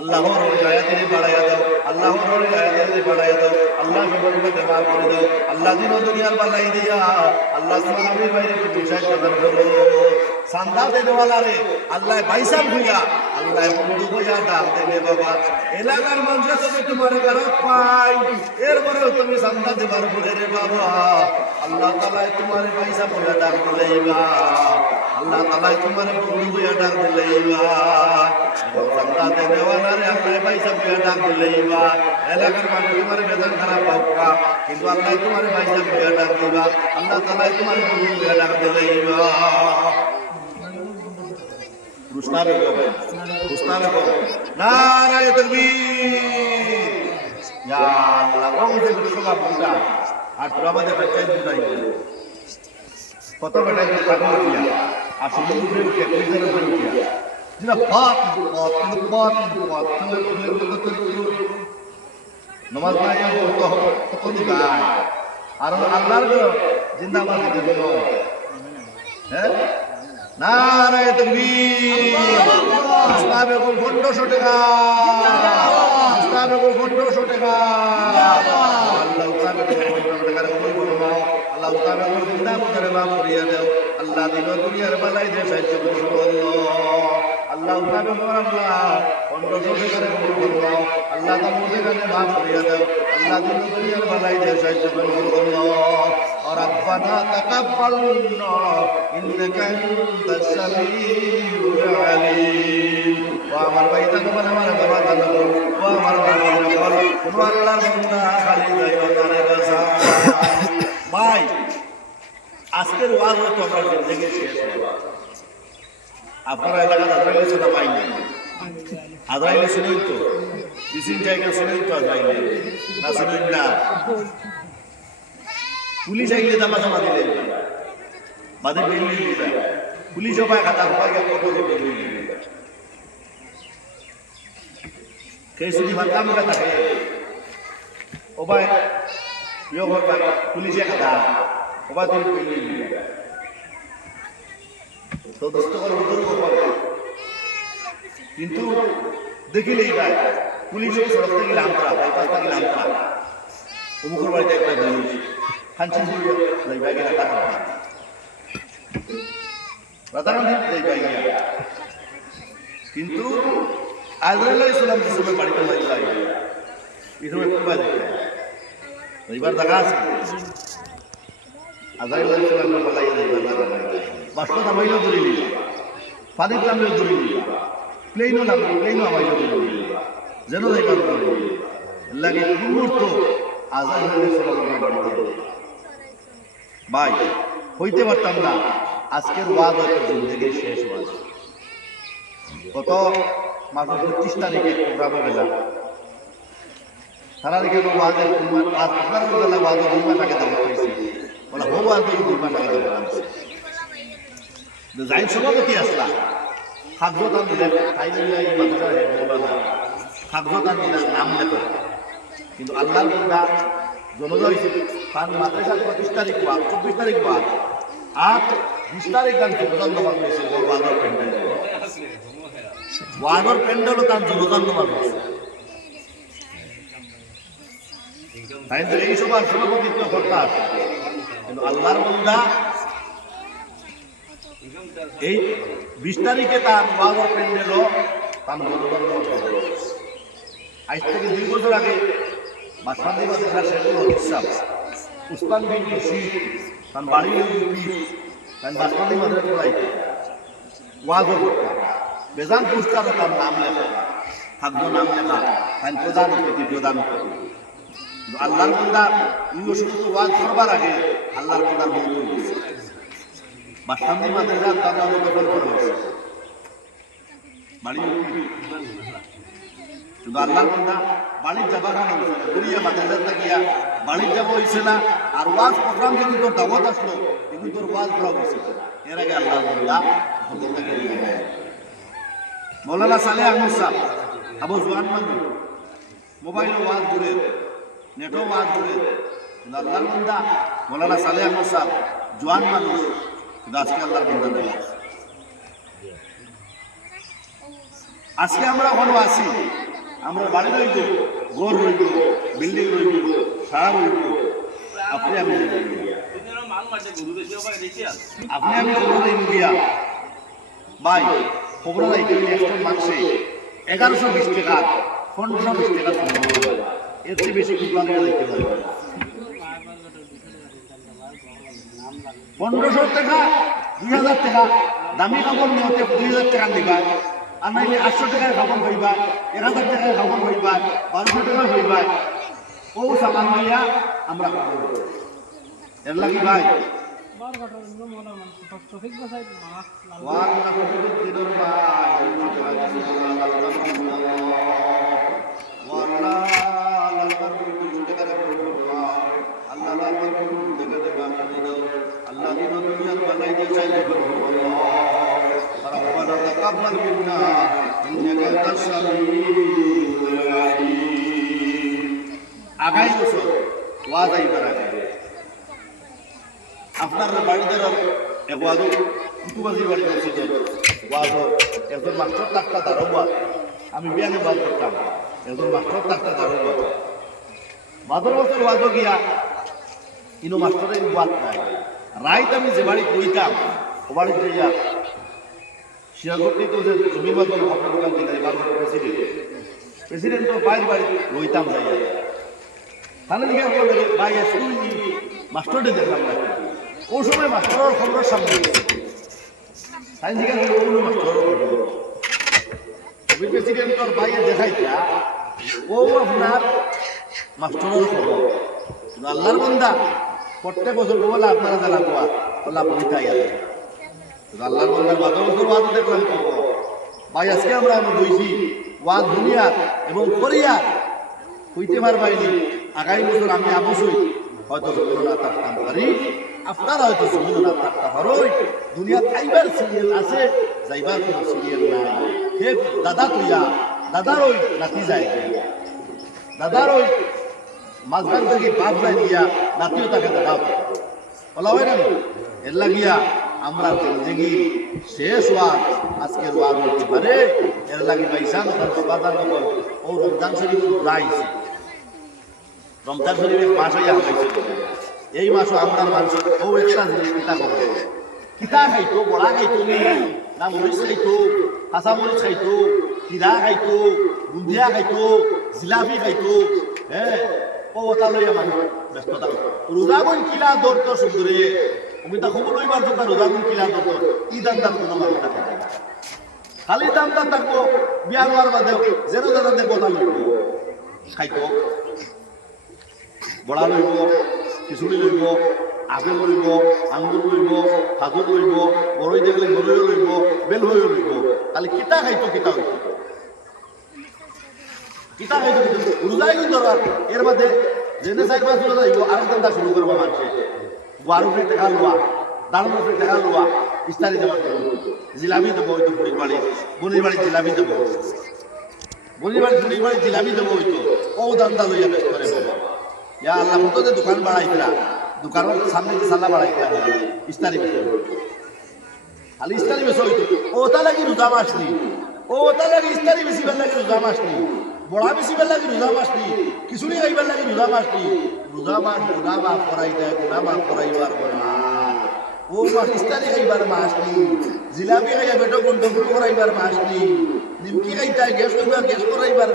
আল্লাহ হর গায়াতে বাড়ায়া দাও আল্লাহ হর গায়াতে বাড়ায়া দাও আল্লাহ সবার মধ্যে মাফ করে দাও আল্লাহ দিন দুনিয়ার বালাই দিয়া আল্লাহ সালামের বাইরে কি বিষয় কদর করো সান্দা দেনে वाला রে আল্লাহ বাইসাব হইয়া আল্লাহ বন্ধু হইয়া ডাল দেবে বাবা এলাকার মানুষ তুমি তোমার ঘরে পাই এরপরে তুমি সান্দা দেবার পরে রে বাবা আল্লাহ তাআলা তোমার বাইসাব হইয়া ডাল দিলেইবা আল্লাহ তাআলা তোমার বন্ধু হইয়া ডাল দিলেইবা সান্দা দেনে वाला রে আল্লাহ বাইসাব হইয়া ডাল দিলেইবা এলাকার মানুষ তোমার বেদন খারাপ পাওয়া কিন্তু আল্লাহ তোমার বাইসাব হইয়া ডাল দিবা আল্লাহ তাআলা তোমার বন্ধু হইয়া ডাল দিলেইবা নারায়ে তাকবীর ইয়া আল্লাহ ওকে বিশ্ববা বুঝা আর প্রবাদে পেছাই বুঝাই কত বেটা কি কাকু দিয়া আর সমুদ্রে উঠে কইজের উপরে উঠে যেটা পাত নমাজ নাই তো কত দিবা আর আল্লাহর জিন্দাবাদ দিতে হ্যাঁ নারে তাকবীর উস্তাদ বেগম 1500 টাকা উস্তাদ বেগম 1500 টাকা আল্লাহ উস্তাদ বেগম 1500 টাকা কবুল করো আল্লাহ উস্তাদ বেগম জিন্দাবাদের মাফ করিয়া দাও আল্লাহ দিন দুনিয়ার বালাই দে সাহায্য করো আল্লাহ উস্তাদ বেগম আল্লাহ 1500 টাকা কবুল করো আল্লাহ তাআলা গানে মাফ করিয়া দাও আল্লাহ দিন দুনিয়ার বালাই দে সাহায্য করো ربنا تقبل منا انك انت السميع العليم وامر بيتك من امر بابا وامر بابا কোন আল্লাহর বান্দা খালি যাইও তারে বাসা ভাই আজকের ওয়াজ তো আমরা জিন্দেগি শেষ হলো আপনারা এলাকা আজরাইল শোনা পাইনি আজরাইল শুনেন তো দিন জায়গা শুনেন তো আজরাইল না শুনেন না পুলিশ আইলে দামা জমা দিলে বাদে বেরিয়ে দিবে পুলিশও পায় খাতা সবাই কত যে বেরিয়ে দিবে কে শুধু ভাবলাম থাকে ও ভাই ইয়ে করবা পুলিশে খাতা ও ভাই তুমি বেরিয়ে দিবে তো দুষ্ট করে বুজুর্গ করে কিন্তু দেখিলেই ভাই পুলিশও সড়ক থেকে লামতরা বাইপাস থেকে লামতরা অমুকের বাড়িতে একটা police Hancur lebih baik datang. Datang lebih baik ya. Kintu Azrail Islam di sana balik lagi. Itu berubah deh. Lebar takas. Azrail Islam berbalai lagi. Basto namai lo duri. Panik lam lo duri. Pleno amai lo duri. Jeno lebar duri. Lagi kumur to Azrail Islam berbalai. ভাই হইতে পারতাম না আজকের ওয়াজ হয়তো জিন্দগির শেষ ওয়াজ কত মাত্র 25 তারিখে প্রোগ্রামে গেলাম সারা দিকে ওয়াজের আপনার বলে ওয়াজ 2 মাস আগে দেওয়া হয়েছে বলে হো ওয়াজ 2 মাস আগে দেওয়া হয়েছে যাই সভাপতি আসলা খাগজতা দিলে ফাইনালি এই মাদ্রাসা হেড বলা খাগজতা দিলে নাম লেখা কিন্তু আল্লাহর বান্দা জনজা হয়েছে তার মাদ্রাসা 25 তারিখ ওয়াজ 24 তারিখ ওয়াজ আর 20 তারিখ গান জনজান নামাজ হয়েছে ওয়াজের প্যান্ডেল ওয়াজের প্যান্ডেল তার জনজান নামাজ হয়েছে তাই তো এই সবার সভাপতিত্ব করতে আসে কিন্তু আল্লাহর বান্দা এই 20 তারিখে তার ওয়াজের প্যান্ডেলও তার জনজান নামাজ আজ থেকে 2 বছর আগে মাসফান্দি মাদ্রাসা শেখুল হক সাহেব উসমান বিন রশিদ তার বাড়ি ইউপি তার মাসফান্দি মাদ্রাসা পড়াইতে ওয়াজও করতাম বেজান পুরস্কার তার নাম লেখা খাদ্য নাম লেখা তাই প্রধান অতিথি প্রদান করত আল্লাহর বান্দা ইউ শুধু ওয়াজ করবার আগে আল্লাহর বান্দার মন হয়েছে মাসফান্দি মাদ্রাসা তার নাম দখল করা হয়েছে বাড়ি ইউপি শুধু আল্লাহর বান্দা বাড়ির যাবা খান ঘুরিয়া মাদ্রাসা গিয়া বাড়ির যাবো হয়েছে না আর ওয়াজ প্রোগ্রাম যদি তোর দাওয়াত আসলো কিন্তু তোর ওয়াজ করা হয়েছে এর আগে আল্লাহর বান্দা মৌলানা সালেহ আহমদ সাহেব আবু জোয়ান মানুষ মোবাইলে ওয়াজ ঘুরে নেটও ওয়াজ ঘুরে কিন্তু আল্লাহর বান্দা মৌলানা সালেহ আহমদ সাহেব জোয়ান মানুষ কিন্তু আজকে আল্লাহর বান্দা নেই আজকে আমরা ওখানে আছি আমরা বাড়ি রইব ঘর রইব বিল্ডিং রইব সারা রইব আপনি আমি খবর ইন্ডিয়া ভাই খবর একজন মানুষে 1120 টাকা 1520 টাকা এর চেয়ে বেশি কুরবানি দিতে পারবে 1500 টাকা 2000 টাকা দামি কাপড় নিতে 2000 টাকা দিবা আর নাইলে 800 টাকার কাপড় হইবা 1000 টাকার কাপড় হইবা 1200 টাকা হইবা ও সামান হইয়া আমরা এর লাগি ভাই ربنا تقبل منا إنك أنت السميع العليم আগামী বছর ওয়াজ আইবার আগে আপনার বাড়িতে এক ওয়াজও কুটুবাজির বাড়ি মসজিদ ওয়াজও একজন মাস্টার তাকটা তারও ওয়াজ আমি বিয়ানে ওয়াজ করতাম একজন মাস্টার তাকটা তারও ওয়াজ বাদর বছর ওয়াজও গিয়া ইনো মাস্টারের ওয়াজ নাই রাইত আমি যে বাড়ি কইতাম ও বাড়িতে যাইয়া শিয়াগরটি তো যে জমি বাদল আপনার দোকান দিলাই বারবার প্রেসিডেন্ট তো বাইরে বাড়ি রইতাম যাইয়া তাহলে দিকে বলে ভাই স্কুল মাস্টারটি দেখলাম না ও সময় মাস্টারের খবর সামনে তাই দিকে মাস্টার প্রেসিডেন্টর বাইরে দেখাইতা ও আপনার মাস্টারের খবর আল্লাহর বন্দা প্রত্যেক বছর বলা আপনারা যারা কোয়া বলা বইতাই আছে আল্লাহর বন্দার বাদ বছর ওয়াজ দেখলাম ভাই আজকে আমরা বইছি ওয়াজ দুনিয়া এবং করিয়া হইতে পারবাইনি আগামী বছর আমি অবশ্যই হয়তো রবীন্দ্রনাথ থাকতাম পারি আপনারা হয়তো রবীন্দ্রনাথ থাকতে পারোই দুনিয়া খাইবার সিরিয়াল আছে যাইবার কোনো সিরিয়াল নাই হে দাদা তুইয়া দাদার ওই নাতি যায় দাদার ওই মাঝখান থেকে বাপ যায় গিয়া নাতিও তাকে দেখাও বলা হয় না এর লাগিয়া আমরা জিন্দগি শেষ ওয়াজ আজকের ওয়াজ হতে পারে এর লাগি বাইসান বাজার ও রমজান শরীফ রাইস রমজান শরীফের মাস হইয়া হয়েছে এই মাসও আমরা মানুষ ও একটা জিনিস কিতা করবে কিতা খাইতো বড়া খাইতো না মরিচ খাইতো কাঁচা মরিচ খাইতো কিরা খাইতো বুন্দিয়া খাইতো জিলাপি খাইতো হ্যাঁ ও ওটা লইয়া মানুষ ব্যস্ততা রোজাগুন কিলা দৌড়তো সুন্দরে আমি তা খবর লইবার কথা রোজাগুন কিলা দৌড়তো ই দাম কোনো মানুষ থাকে খালি দাম থাকবো বিয়া হওয়ার বাদেও যেন দাদা কথা লইব খাইতো বড়া লইব খিচুড়ি লইব আপেল লইব আঙ্গুর লইব খাজুর লইব বড়ই দেখলে বড়ইও লইব বেল হইও লইব খালি কিতা খাইতো কিতা হইতো কিতা খাইতো রোজাই কিন্তু এর মধ্যে যেনে চার পাঁচ রোজা যাইব আরেক দান্দা শুরু করবো মানুষে বারো ফিট টাকা লোয়া দাঁড়ানো ফিট টাকা লোয়া ইস্তারি দেওয়া জিলাপি দেবো হইতো বুড়ির বাড়ি জিলাপি দেবো বুড়ির বাড়ি জিলাপি দেবো হইতো ও দান্দা লইয়া বেশ করে বাবা ইয়া আল্লাহ মতো যে দোকান বাড়াইতরা দোকানের সামনে যে সাল্লা বাড়াইতরা ইস্তারি বেশ খালি ইস্তারি বেশ হইতো ও তা লাগি রোজা মাস নি ও তা লাগি ইস্তারি বেশি বেল লাগি রোজা মাস নি বড়া বেশি বেল লাগি রোজা মাস নি খিচুড়ি খাইবার লাগি রোজা মাস নি রোজা মাস করাই দেয় গুণা মাস করাইবার ও মাস ইস্তারি খাইবার মাস নি জিলাপি খাইয়া বেটো গন্ডগোল করাইবার মাস নি নিমকি খাইতাই গ্যাস করাইবার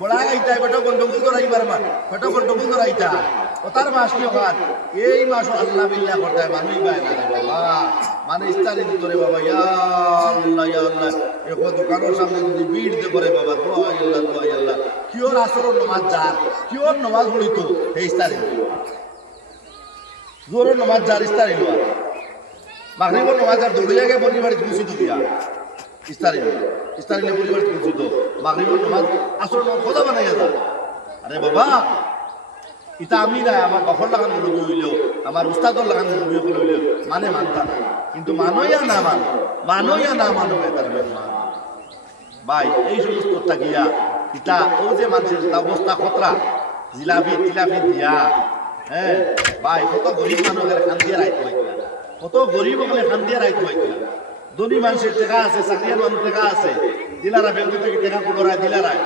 বড়া খাইতাই বেটো গন্ডগোল করাইবার মা বেটো গন্ডগোল করাইতা ও তার মাস নি ওখান এই মাস আল্লাহ বিল্লাহ করতে মানুষ পায় না বাবা মানে ইস্তারি দিত রে বাবা ইয়া আল্লাহ এখন দোকানের সামনে যদি ভিড় দে করে বাবা দোয়া আল্লাহ কিওর আসর নমাজ যার কিওর নমাজ পড়িত এই ইস্তারি জোর নমাজ যার ইস্তারি লোয়া মাগরিবর নমাজ যার দৌড়িয়া গে বনি বাড়ি গুছিত দিয়া ইস্তারি নিয়ে বনি বাড়ি গুছিত মাগরিবর নমাজ আসর খোদা বানাইয়া যা আরে বাবা ইটা আমি না আমার বাপর লাগানো নবী হইল আমার উস্তাদর লাগানো নবী হইল মানে মানতা না কিন্তু মানইয়া না মানো তার ভাই এই সমস্ত থাকিয়া ইটা ও যে মানুষের অবস্থা খতরা জিলাপি টিলাপি দিয়া হ্যাঁ ভাই কত গরিব মানুষের খান দিয়ে রাইতে হইতা কত গরিব ওখানে খান দিয়ে রাইতে হইতা ধনী মানুষের টাকা আছে চাকরিয়ার মানুষ টাকা আছে দিলারা ব্যাংক থেকে টাকা পুনরায় দিলারায়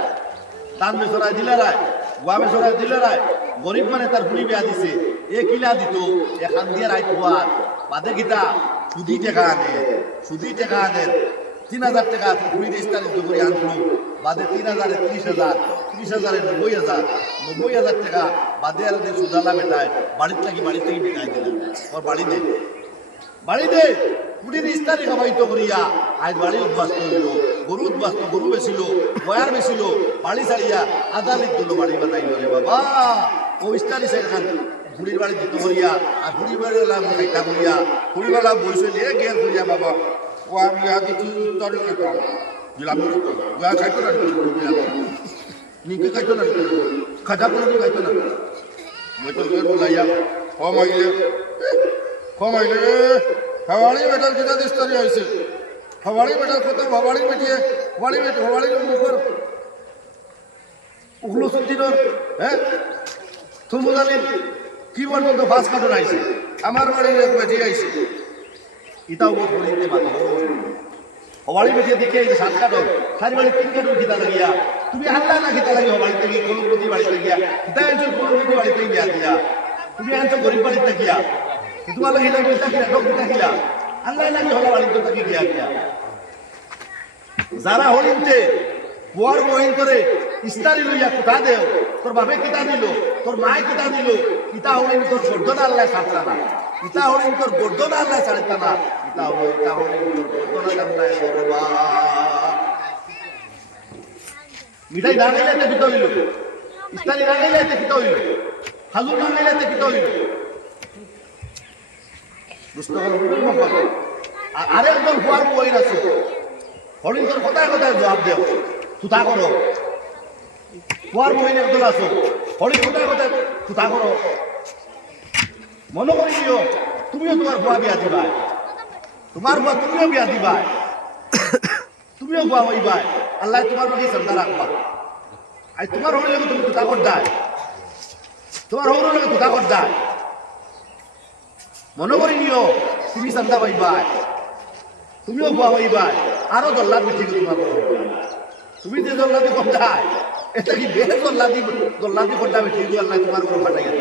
দান বেসরায় দিলারায় গোয়া বেসরায় দিলারায় গরিব মানে তার বুড়ি বিয়া দিছে এ কিলা দিত এ খান দিয়ে রাইত হওয়ার বাদে গীতা সুদি টাকা আনে 3,000 টাকা বুড়ি দিয়ে স্থানিত করে আনলো বাদে 3,000 30,000 30,000 90,000 টাকা বাদে আর সুদালা বেটায় বাড়ির থেকে বেটায় দিল ওর বাড়ি দে পুটির ইস্তারি খাবাইতো করিয়া আজ বাড়ি উদ্বাস্ত হইল গরু বেছিল বয়ার বেছিল বাড়ি ছাড়িয়া আদালত দিল বাড়ি বানাইল রে বাবা ও ইস্তারি সাইড খান বুড়ির বাড়ি দিত করিয়া আর বুড়ির বাড়ি খাইতা করিয়া বুড়িবেলা বইছিল গের করিয়া বাবা ও আমি তরি খেতাম জিলাপি গোয়া খাইতো না নিকি খাইতো না খাজা কোনো খাইতো না বইতো বলাইয়া কমাইলে হওয়াড়ি বেটার কিনা দিস্তারি হয়েছে হওয়াড়ি বেটার কথা হওয়াড়ি বেটিয়ে হওয়াড়ির মুখর উখলুসুদ্দিনের হ্যাঁ থুমুদালির কি পর্যন্ত ফাঁস কাটন আইছে আমার বাড়ির এক বেটি আইছে ইটাও বোধ করিতে পারে হওয়ারি বেটি দিকে এই যে সাত কাটন সারি বাড়ি তিন কাটন খিতা লাগিয়া তুমি আল্লাহ না খিতা লাগি হওয়ারিতে গিয়ে কলমপতি বাড়িতে গিয়া খিতা আনছো কলমপতি বাড়িতে গিয়া দিয়া তুমি আনছো গরিব বাড়িতে গিয়া তোমার লাগি লাগি কিলা ডক কিলা আল্লাহ লাগি হলা বাড়িতে তাকে গিয়া গিয়া যারা হলিতে বুয়ার বহিন করে ইস্তারি লইয়া কুটা দেও তোর বাপে কিতা দিল তোর মায় কিতা দিল ইতা হলিন তোর গর্দন আল্লাহ ছাড়তা না ইতা হলিন তোর গর্দন আল্লাহ ছাড়তা না ইতা হলিন তোর গর্দন আল্লাহ করবা মিঠাই না খাইলে কিতা হইল ইস্তারি না খাইলে কিতা হইল খাজুর না খাইলে কিতা হইল আরেকজন বুয়ার বহিন আছে হরিণ তোর কোথায় কোথায় জবাব দেও তুতা করো বুয়ার বহিন একদল আছো হরিণ কোথায় কোথায় তুতা করো মনে করি দিও তুমিও তোমার বুয়া বিয়া দিবাই তোমার বুয়া তুমিও বিয়া দিবাই তুমিও বুয়া হইবাই আল্লাহ তোমার বাকি শ্রদ্ধা রাখবা আই তোমার হরিণ লাগে তুমি তুতা কর দায় তোমার হরিণ লাগে তুতা কর দায় মনে করি নিও তুমি শ্রদ্ধা পাইবাই তুমিও বুয়া হইবাই আরো দল্লাদ বেশি তোমার তুমি যে দল্লাদি করতাই এটা কি বেশ দল্লাদি করতে বেশি আল্লাহ তোমার উপর পাঠাইয়া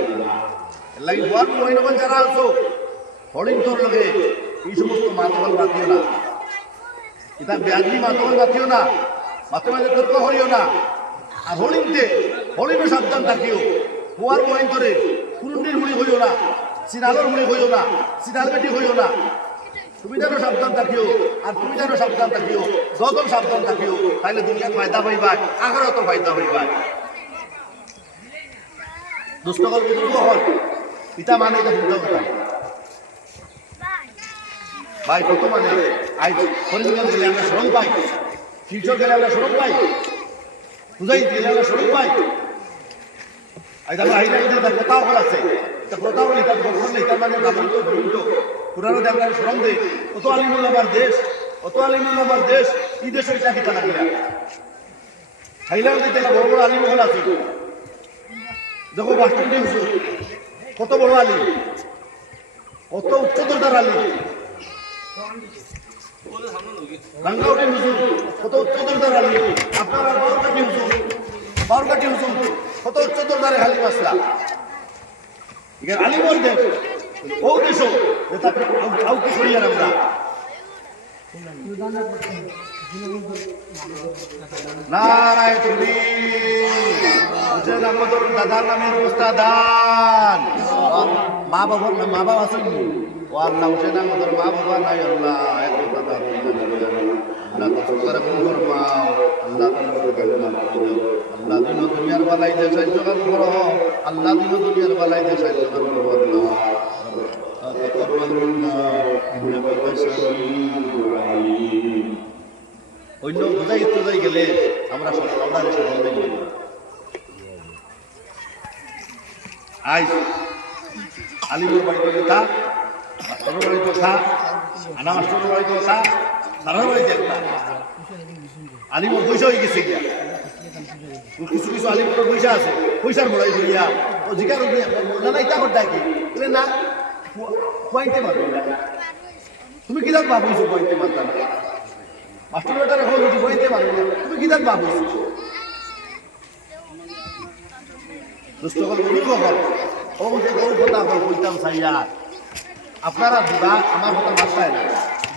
এর লাগি বুয়ার মহিনগণ যারা আছো হরিণ তোর লগে এই সমস্ত মাতবল বাতিও না এটা ব্যাধি মাতবল বাতিও না মাতে মাঝে তর্ক হরিও না আর হরিণও সাবধান থাকিও বুয়ার মহিন করে কুরুন্ডির হুড়ি হইও না সিনালোর হুড়ি হইও না সিনাল বেটি হইও না তুমি যেন সাবধান থাকিও আর তুমি যেন সাবধান থাকিও যতন সাবধান থাকিও তাহলে দুনিয়ার ফায়দা হইবাই আখেরাতও ফায়দা হইবাই দুষ্টকল বুজুর্গ হল পিতা মানে এটা শুনতে কথা ভাই কত মানে আজ ফরিদগঞ্জ গেলে আমরা শ্রম পাই শিলচর গেলে আমরা শ্রম পাই পূজাই গেলে আমরা শ্রম পাই আজ আমরা হাইলাইটে তার কথাও হল আছে তা কথাও হল তার গঠন নেই তার মানে ভালো তো পুরানো দেবরার শ্রম দে অত আলিমুল্লাহর দেশ এই দেশ হইতা কিতা লাগিয়া হাইলাইটে তার বড় বড় আলিম হল আছে দেখো বাস্তুতে কত বড় আলিম কত উচ্চতর আলিম রাঙ্গাউটি হুজুর কত উচ্চতর আলিম আপনারা বারকাটি হুজুর কত উচ্চতর আলিম আসলা এখানে আলিমর দেশ ও দেশ আউকে করিয়ার আমরা নারায় তুমি দাদার নামের অবস্থা দান মা বাবা আছেন ও আল্লাহ হুসেন আমাদের মা বাবা নাই আল্লাহ আল্লাহ তো সরকার ফরমাও আল্লাহ আল্লাহ দিন দুনিয়ার বালাই দে সাহায্য করো আল্লাহ দিন দুনিয়ার বালাই দে সাহায্য করো আল্লাহ অন্য কোথায় গেলে আমরা সরকারের সামনে আজ আলিমের বাড়িতে কথা মাস্টারের বাড়িতে কথা আনা মাস্টারের বাড়িতে কথা সারার বাড়িতে একটা আলিমর পয়সা হয়ে গেছে গিয়া কিছু কিছু আলিমর পয়সা আছে পয়সার বড়াই করিয়া ও জিকার না ইটা করতে কি না খুয়াইতে পারবে তুমি কি জান ভাবছো খুয়াইতে পারতা না মাস্টার বেটার এখন যদি খুয়াইতে পারবে না তুমি কি জান ভাবছো দুষ্টকল বুজুর্গ হল ও যে গরু কথা বলতাম সাইয়া আপনারা দিবা আমার কথা মাথায় না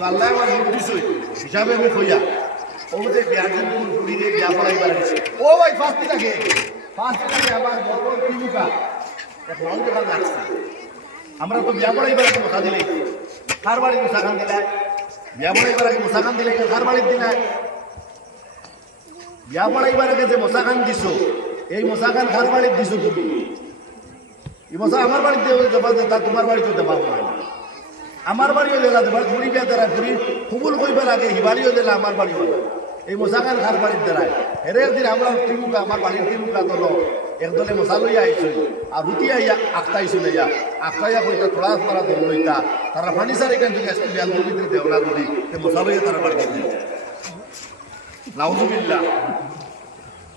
আল্লাহ আমার বিষয় হিসাবে আমি কইয়া ও যে বিয়াজন পুরীরে বিয়া পড়াইবার আছে ও ভাই ফাস্টি থাকে আমার বড় তিমুকা এক লাল দোকান লাগছে আমরা তো বিয়া পড়াইবার আছে কথা দিলে কার বাড়ি মুসাখান দিলে বিয়া পড়াইবার আগে মুসাখান দিলে কার বাড়ির দিলে বিয়া পড়াইবার আগে যে মুসাখান দিছো এই মুসাখান কার বাড়ির দিছো তুমি এই মশা আমার বাড়িতে দেবা তা তোমার বাড়িতে দেবা আমার বাড়িও দিলা দেবার ঘুরি বিয়া দ্বারা ঘুরি কবুল কইবার আগে হি বাড়িও দিলা আমার বাড়িও এই মশাখান খার বাড়ির দ্বারায় হেরে একদিন আমরা টিমুকা আমার বাড়ির টিমুকা দল একদলে মশা লইয়া আইছিল আর রুটি আইয়া আখতাইছিল ইয়া আখতাইয়া কইতা থোড়া মারা দল লইতা তারা ফার্নিচার এখান থেকে আসতে বিয়াল দুদিতে দেওলা দুদি মশা লইয়া তারা বাড়িতে দিল নাউজুবিল্লাহ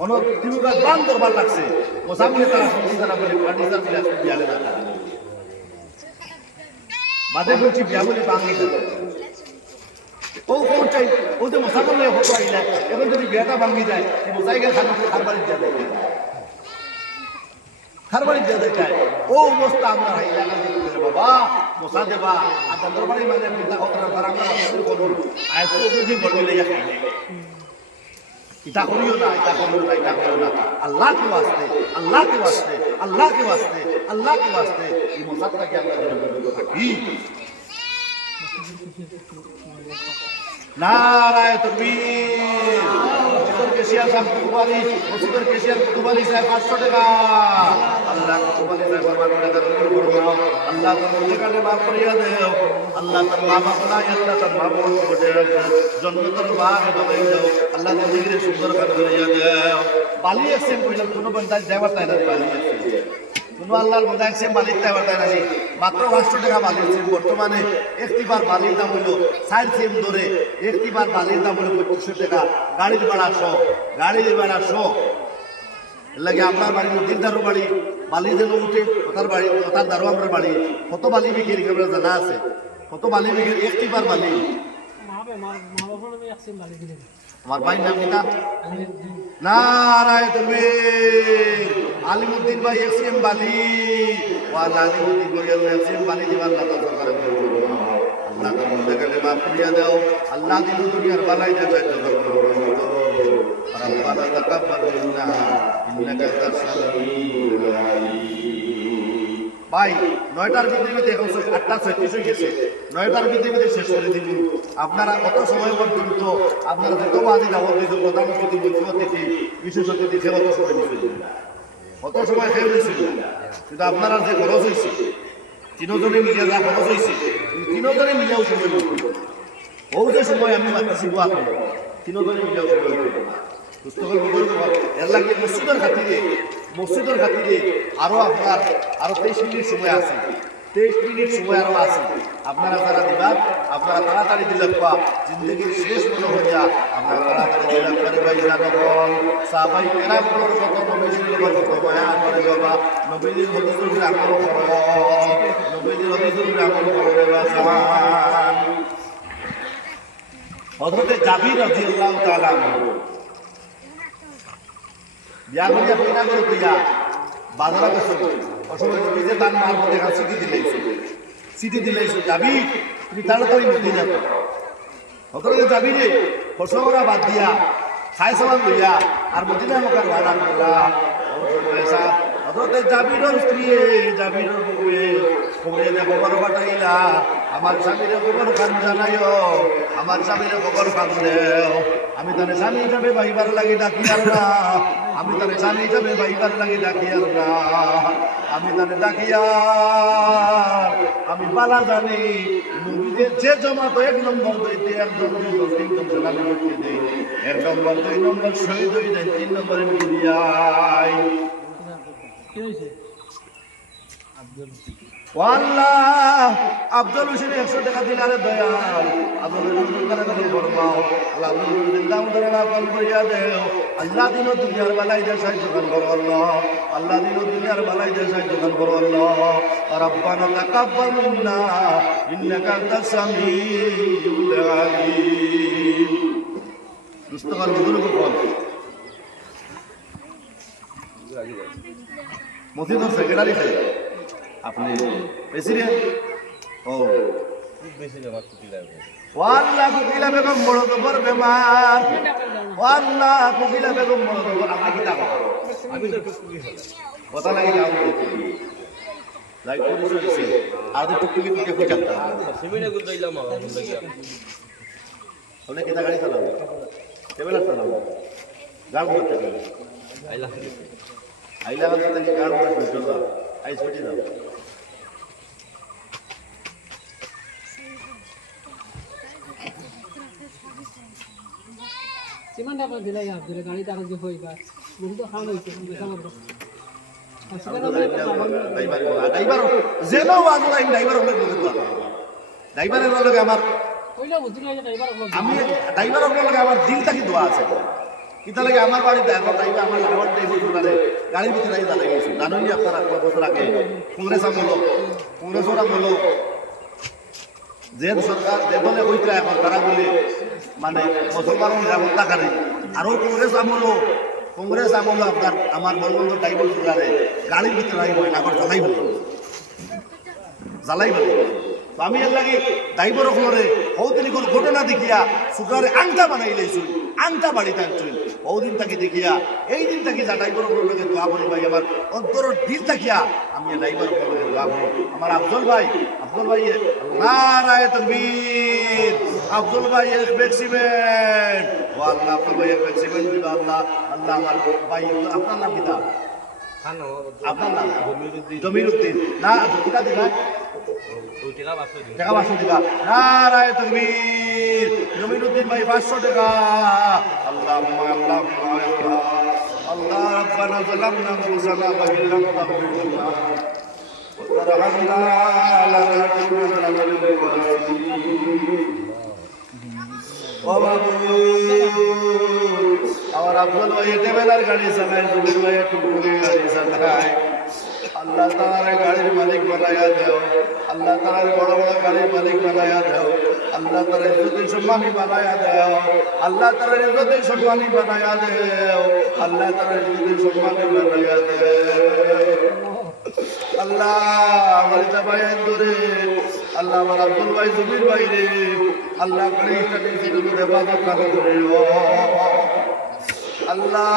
কোনো তিরুকাজ বান করবার লাগছে ও সামনে তারা সংস্থা না বলে ফার্নিচার বলে আসলে বিয়ালে না বাদে বলছি বিয়া বলে বাঙালি ও কোন চাই ও যে মশাকল হতো আইলা এখন যদি বিয়াটা ভাঙি যায় মশাই গেলে খার বাড়ি দেওয়া যায় খার বাড়ি দেওয়া যায় ও অবস্থা আমরা এলাকা বাবা মশা দেবা আর তন্ত্র বাড়ি মানে চিন্তা করতে তারা আমরা শুরু করবো আয়সো যদি গড়বে লেগে খাইলে এটা করিও না এটা করিও না এটা করিও না আল্লাহ কে ওয়াস্তে আল্লাহ কে ওয়াস্তে আল্লাহ কে ওয়াস্তে আল্লাহ কে ওয়াস্তে এই মশাটাকে আমরা থাকি নারায় তাকবীর মসজিদের কেশিয়ার সাহেব কুতুবালি মসজিদের কেশিয়ার কুতুবালি সাহেব 500 টাকা আল্লাহ কুতুবালি সাহেব আমার টাকা কবুল করো আল্লাহ তোমার কাছে মাফ করিয়া দাও আল্লাহ তার মা বাপ নাই আল্লাহ তার মা বাপ বটে জান্নাতের বাগ বানাই দাও আল্লাহ তোমাকে সুন্দর করে করিয়া দাও বালি আছে কইলাম কোন বান্দা যাবার তাই না বালি আছে কোনো আল্লাহর মধ্যে আছে মালিক তাই না মাত্র 500 টাকা বালি আছে বর্তমানে একটিবার বালির দাম হলো 4 সেম ধরে একটিবার বালির দাম হলো 2500 টাকা গাড়ির ভাড়া 100 এর লাগে আপনার বাড়ি দিনদারও বাড়ি বালি যেন উঠে কথার দ্বারও আমরা বাড়ি কত বালি বিক্রি আমরা জানা আছে কত বালি বিক্রি একটিবার বালি আমার ভাইয়ের নাম কিনা নারায় তুমি আলিমুদ্দিন ভাই এসএম বালি ওয়াল আলিমুদ্দিন ভাই এসএম বালি দিবা আল্লাহ তো সরকারে আল্লাহ তো মধ্যে কালে মাফ করিয়া দাও আল্লাহ দিন দুনিয়ার বালাই দেয় রব্বানা তাকাব্বাল মিন্না ইন্নাকা আনতাস সামিউল আলিম ভাই 9টার ভিতরে এখন 8টা 36 হয়ে গেছে 9টার ভিতরে শেষ করে দিব আপনারা কত সময় পর্যন্ত আপনারা যত বাজি দাওয়াত দিতে প্রধান অতিথি মুখ্য অতিথি বিশেষ অতিথি কত সময় দিয়েছিল কত সময় খেয়ে দিয়েছিল কিন্তু আপনারা যে খরচ হয়েছে তিনজনে মিলে যা খরচ হয়েছে তিনজনে মিলেও সময় ও যে সময় আমি পাচ্ছি গোয়া তিনজনে মিলেও সময় পুস্তকের এর লাগে মসজিদের খাতিরে আরো আপনার আরো 23 মিনিট সময় আছে 23 মিনিট সময় আরো আছে আপনারা যারা দিবেন আপনারা তাড়াতাড়ি দিলে পা জিন্দগির শেষ মনে হইয়া আপনারা তাড়াতাড়ি দিলে করে ভাই জানবল সাহাবাই কেরামগুলোর কত নবীজির কত মায়া করে বাবা নবীজির হদিসের উপরে আমল করো নবীজির হদিসের উপরে আমল করো রে বাজান হযরত জাবির রাদিয়াল্লাহু তাআলা বিয়া করিয়া কইনা করে কইয়া বাজারে গেছে অসময় নিজে তার মার মধ্যে সিটি দিলাইছো যাবি তুমি তাড়াতাড়ি মধ্যে যাবে হতরে যাবি রে ফসলরা বাদ দিয়া খাই সামান লইয়া আর মদিনা মক্কার ভাড়া করলা হতরে যাবির স্ত্রী যাবির বউয়ে খবরে খবর পাঠাইলা আমার স্বামীরে খবর খান জানাইও আমার স্বামীরে খবর খান দেও আমি তাহলে স্বামী হিসাবে ভাইবার লাগে ডাকি আর না আমি তাহলে স্বামী হিসাবে ভাইবার লাগে ডাকি আর না আমি তাহলে ডাকিয়া আমি বালা জানি নবীদের যে জমাতো 1 নম্বর দইতে একজন তিনজন সালামি করতে দেই 1 নম্বর 2 নম্বর শহীদ হয়ে যায় 3 নম্বরে মিলিয়ায় কি হইছে আল্লাহ আব্দুল হোসেন 100 টাকা দিলারে দয়াল আব্দুল হোসেন করে ফরমাও আল্লাহ আব্দুল হোসেন দাম ধরে মাফ করিয়া দেও আল্লাহ দিন দুনিয়ার বালাই দে সাহায্য করো আল্লাহ আল্লাহ দিন দুনিয়ার বালাই দে সাহায্য করো আল্লাহ রব্বানা তাকাব্বাল মিন্না ইন্নাকা আনতাস সামিউল আলিম মুস্তাফার বুজুর্গ কোন মসজিদের সেক্রেটারি খাই আপনি প্রেসিডেন্ট ও ওয়াল্লাহ কুকিলা বেগম বড় খবর বেমার ওয়াল্লাহ কুকিলা বেগম বড় খবর আপনি কি টাকা আমি তো টুকটুকি কথা লাগি যাও লাইক করে দিয়েছি আর তো টুকটুকি টুকে ফুটাতা সেমিনে গুল দিলাম আপনি কি গাড়ি চালাও কেবল চালাও গাড়ি করতে আইলা থেকে গাড়ি করে চলো আই ছুটি দাও সিমান্ডা পর দিলাই দিলে গাড়ি তার যে হইবা বহু তো খাওয়া হইছে সমগ্র ড্রাইভার যেনো বাজু লাইন ড্রাইভার হলে ড্রাইভারের লগে আমার কইলা বুঝলি ড্রাইভার আমি ড্রাইভারের লগে আমার দিলটা কি দোয়া আছে কিতা লাগে আমার বাড়িতে এখন তাইবে আমার লাহোর টাইপ শুনারে গাড়ির ভিতরে আই দাঁড়াই গেছে জানুন আপনারা 1 বছর আগে কংগ্রেস আমল যে সরকার যে দলে হইতে এখন তারা বলে মানে মুসলমান নিরাপত্তাকারী আরও কংগ্রেস আমল আপনার আমার বলবন্ধ টাইবল শুনারে গাড়ির ভিতরে আই হয় নাগর জ্বালাই ভালো তো আমি এর লাগে দায়বর ওখানে বহুদিন কোন ঘটনা দেখিয়া শুক্রারে আংটা বানাই লাইছুন আংটা বাড়ি থাকছুন বহুদিন তাকে দেখিয়া এই দিন তাকে যা ড্রাইভার ওখানে দোয়া করি ভাই আমার অন্তর দিল থাকিয়া আমি ড্রাইভার ওখানে দোয়া করি আমার আফজল ভাই নারায়ে তাকবীর আফজল ভাই এক ম্যাক্সিমেন্ট ও আল্লাহ আফজল ভাই এক ম্যাক্সিমেন্ট দিবা আল্লাহ আল্লাহ আমার ভাই আপনার নাম কিতা আপনার নাম জমিরুদ্দিন না কিতা দিবা টাকা 500 দিবা নারায়ে তাকবীর জমিরুদ্দিন ভাই 500 টাকা আল্লাহুম্মা আল্লাহ রাব্বানা যালামনা আনফুসানা ওয়া ইন লাম তাগফির লানা ওয়া তারহামনা লানাকুনান্না মিনাল খাসিরিন আমার আব্দুল ভাই টেবেলার গাড়ি চালায় জুবির ভাই টুকুরি গাড়ি চালায় আল্লাহ তাআলার গাড়ির মালিক বানায়া দাও আল্লাহ তাআলার বড় বড় গাড়ির মালিক বানায়া দাও আল্লাহ তাআলার ইজ্জতের সম্মানী বানায়া দাও আল্লাহ তাআলার ইজ্জতের সম্মানী বানায়া দাও আল্লাহ তাআলার ইজ্জতের সম্মানী বানায়া দাও আল্লাহ আমার ভাই দূরে আল্লাহ আমার আব্দুল ভাই জুবির ভাই রে আল্লাহ গাড়িটা দিতে দেবাদত করিও আল্লাহ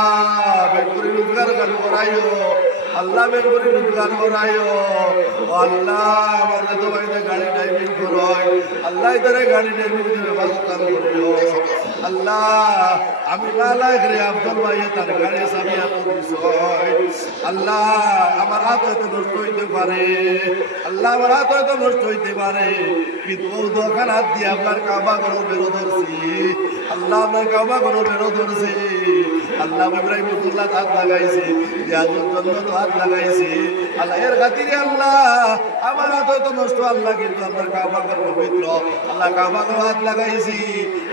বেকুরি রোজগার করাইও আল্লাহ বেকুরি রোজগার করাইও আল্লাহ আমাদের তো ভাইতে গাড়ি ড্রাইভিং করয় আল্লাহ তারে গাড়ি ড্রাইভিং ব্যবস্থা করিও আল্লাহ আমি বালাই করে আব্দুল ভাই তার গাড়ি চাবি এত আল্লাহ আমার হাত হয়তো নষ্ট হইতে পারে আল্লাহ আমার হাত হয়তো নষ্ট হইতে পারে কিন্তু ও দোকান হাত দিয়ে আপনার কাবা করো বেরো ধরছি আল্লাহ আপনার কাবা করো বেরো ধরছি আল্লাহ ইব্রাহিমুল্লাহ হাত লাগাইছে জিয়াদুল জন্য হাত লাগাইছে আল্লাহ এর খাতিরে আল্লাহ আমার হাত হয়তো নষ্ট আল্লাহ কিন্তু আপনার কাবা ঘর পবিত্র আল্লাহ কাবা ঘর হাত লাগাইছি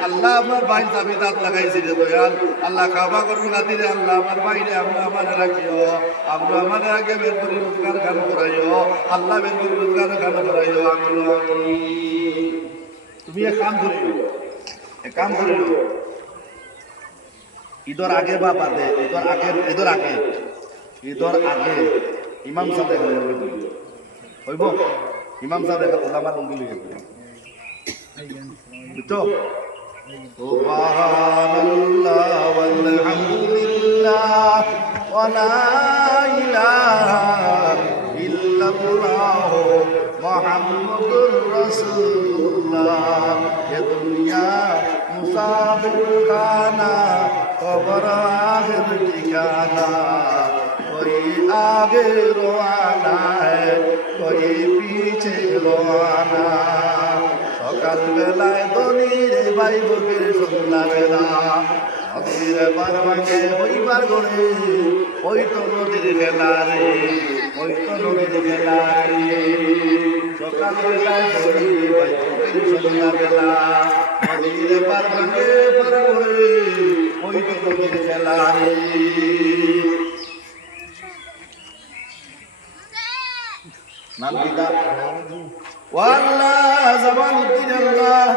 আল্লাহ আমার ভাই চাবি হাত লাগাইছি রে দয়াল আল্লাহ কাবা ঘরের খাতিরে আল্লাহ আমার বাইরে আমরা আমার রাখিও আমরা আমার আগে বের করে রোজগার খান করাইও আল্লাহ বের করে রোজগার খান করাইও তুমি এক কাম করিও ঈদর আগে বা বাদে ঈদর আগে ইমাম সাহেব হইব ইমাম সাহেব ওলামা লুঙ্গি লিখে বুঝছো সুবহানাল্লাহ ওয়ালহামদুলিল্লাহ ওয়া লা ইলাহা ইল্লাল্লাহ মুহাম্মাদুর রাসূলুল্লাহ এ দুনিয়া মুসাফির খানা কবর আখির ঠিকানা कोई आगे रोआना है कोई पीछे रोआना সকাল বেলায় দলিরে ভাই বকের সন্ধ্যা বেলা নদীর পার ভাঙে হইবার গড়ে ওই তো নদীর বেলা রে ওই তো নদীর বেলা রে সকাল বেলায় দলিরে ভাই বকের সন্ধ্যা বেলা নদীর পার ভাঙে পার গড়ে ওই তো নদীর বেলা রে নাম কিতা والله زمان الدين الله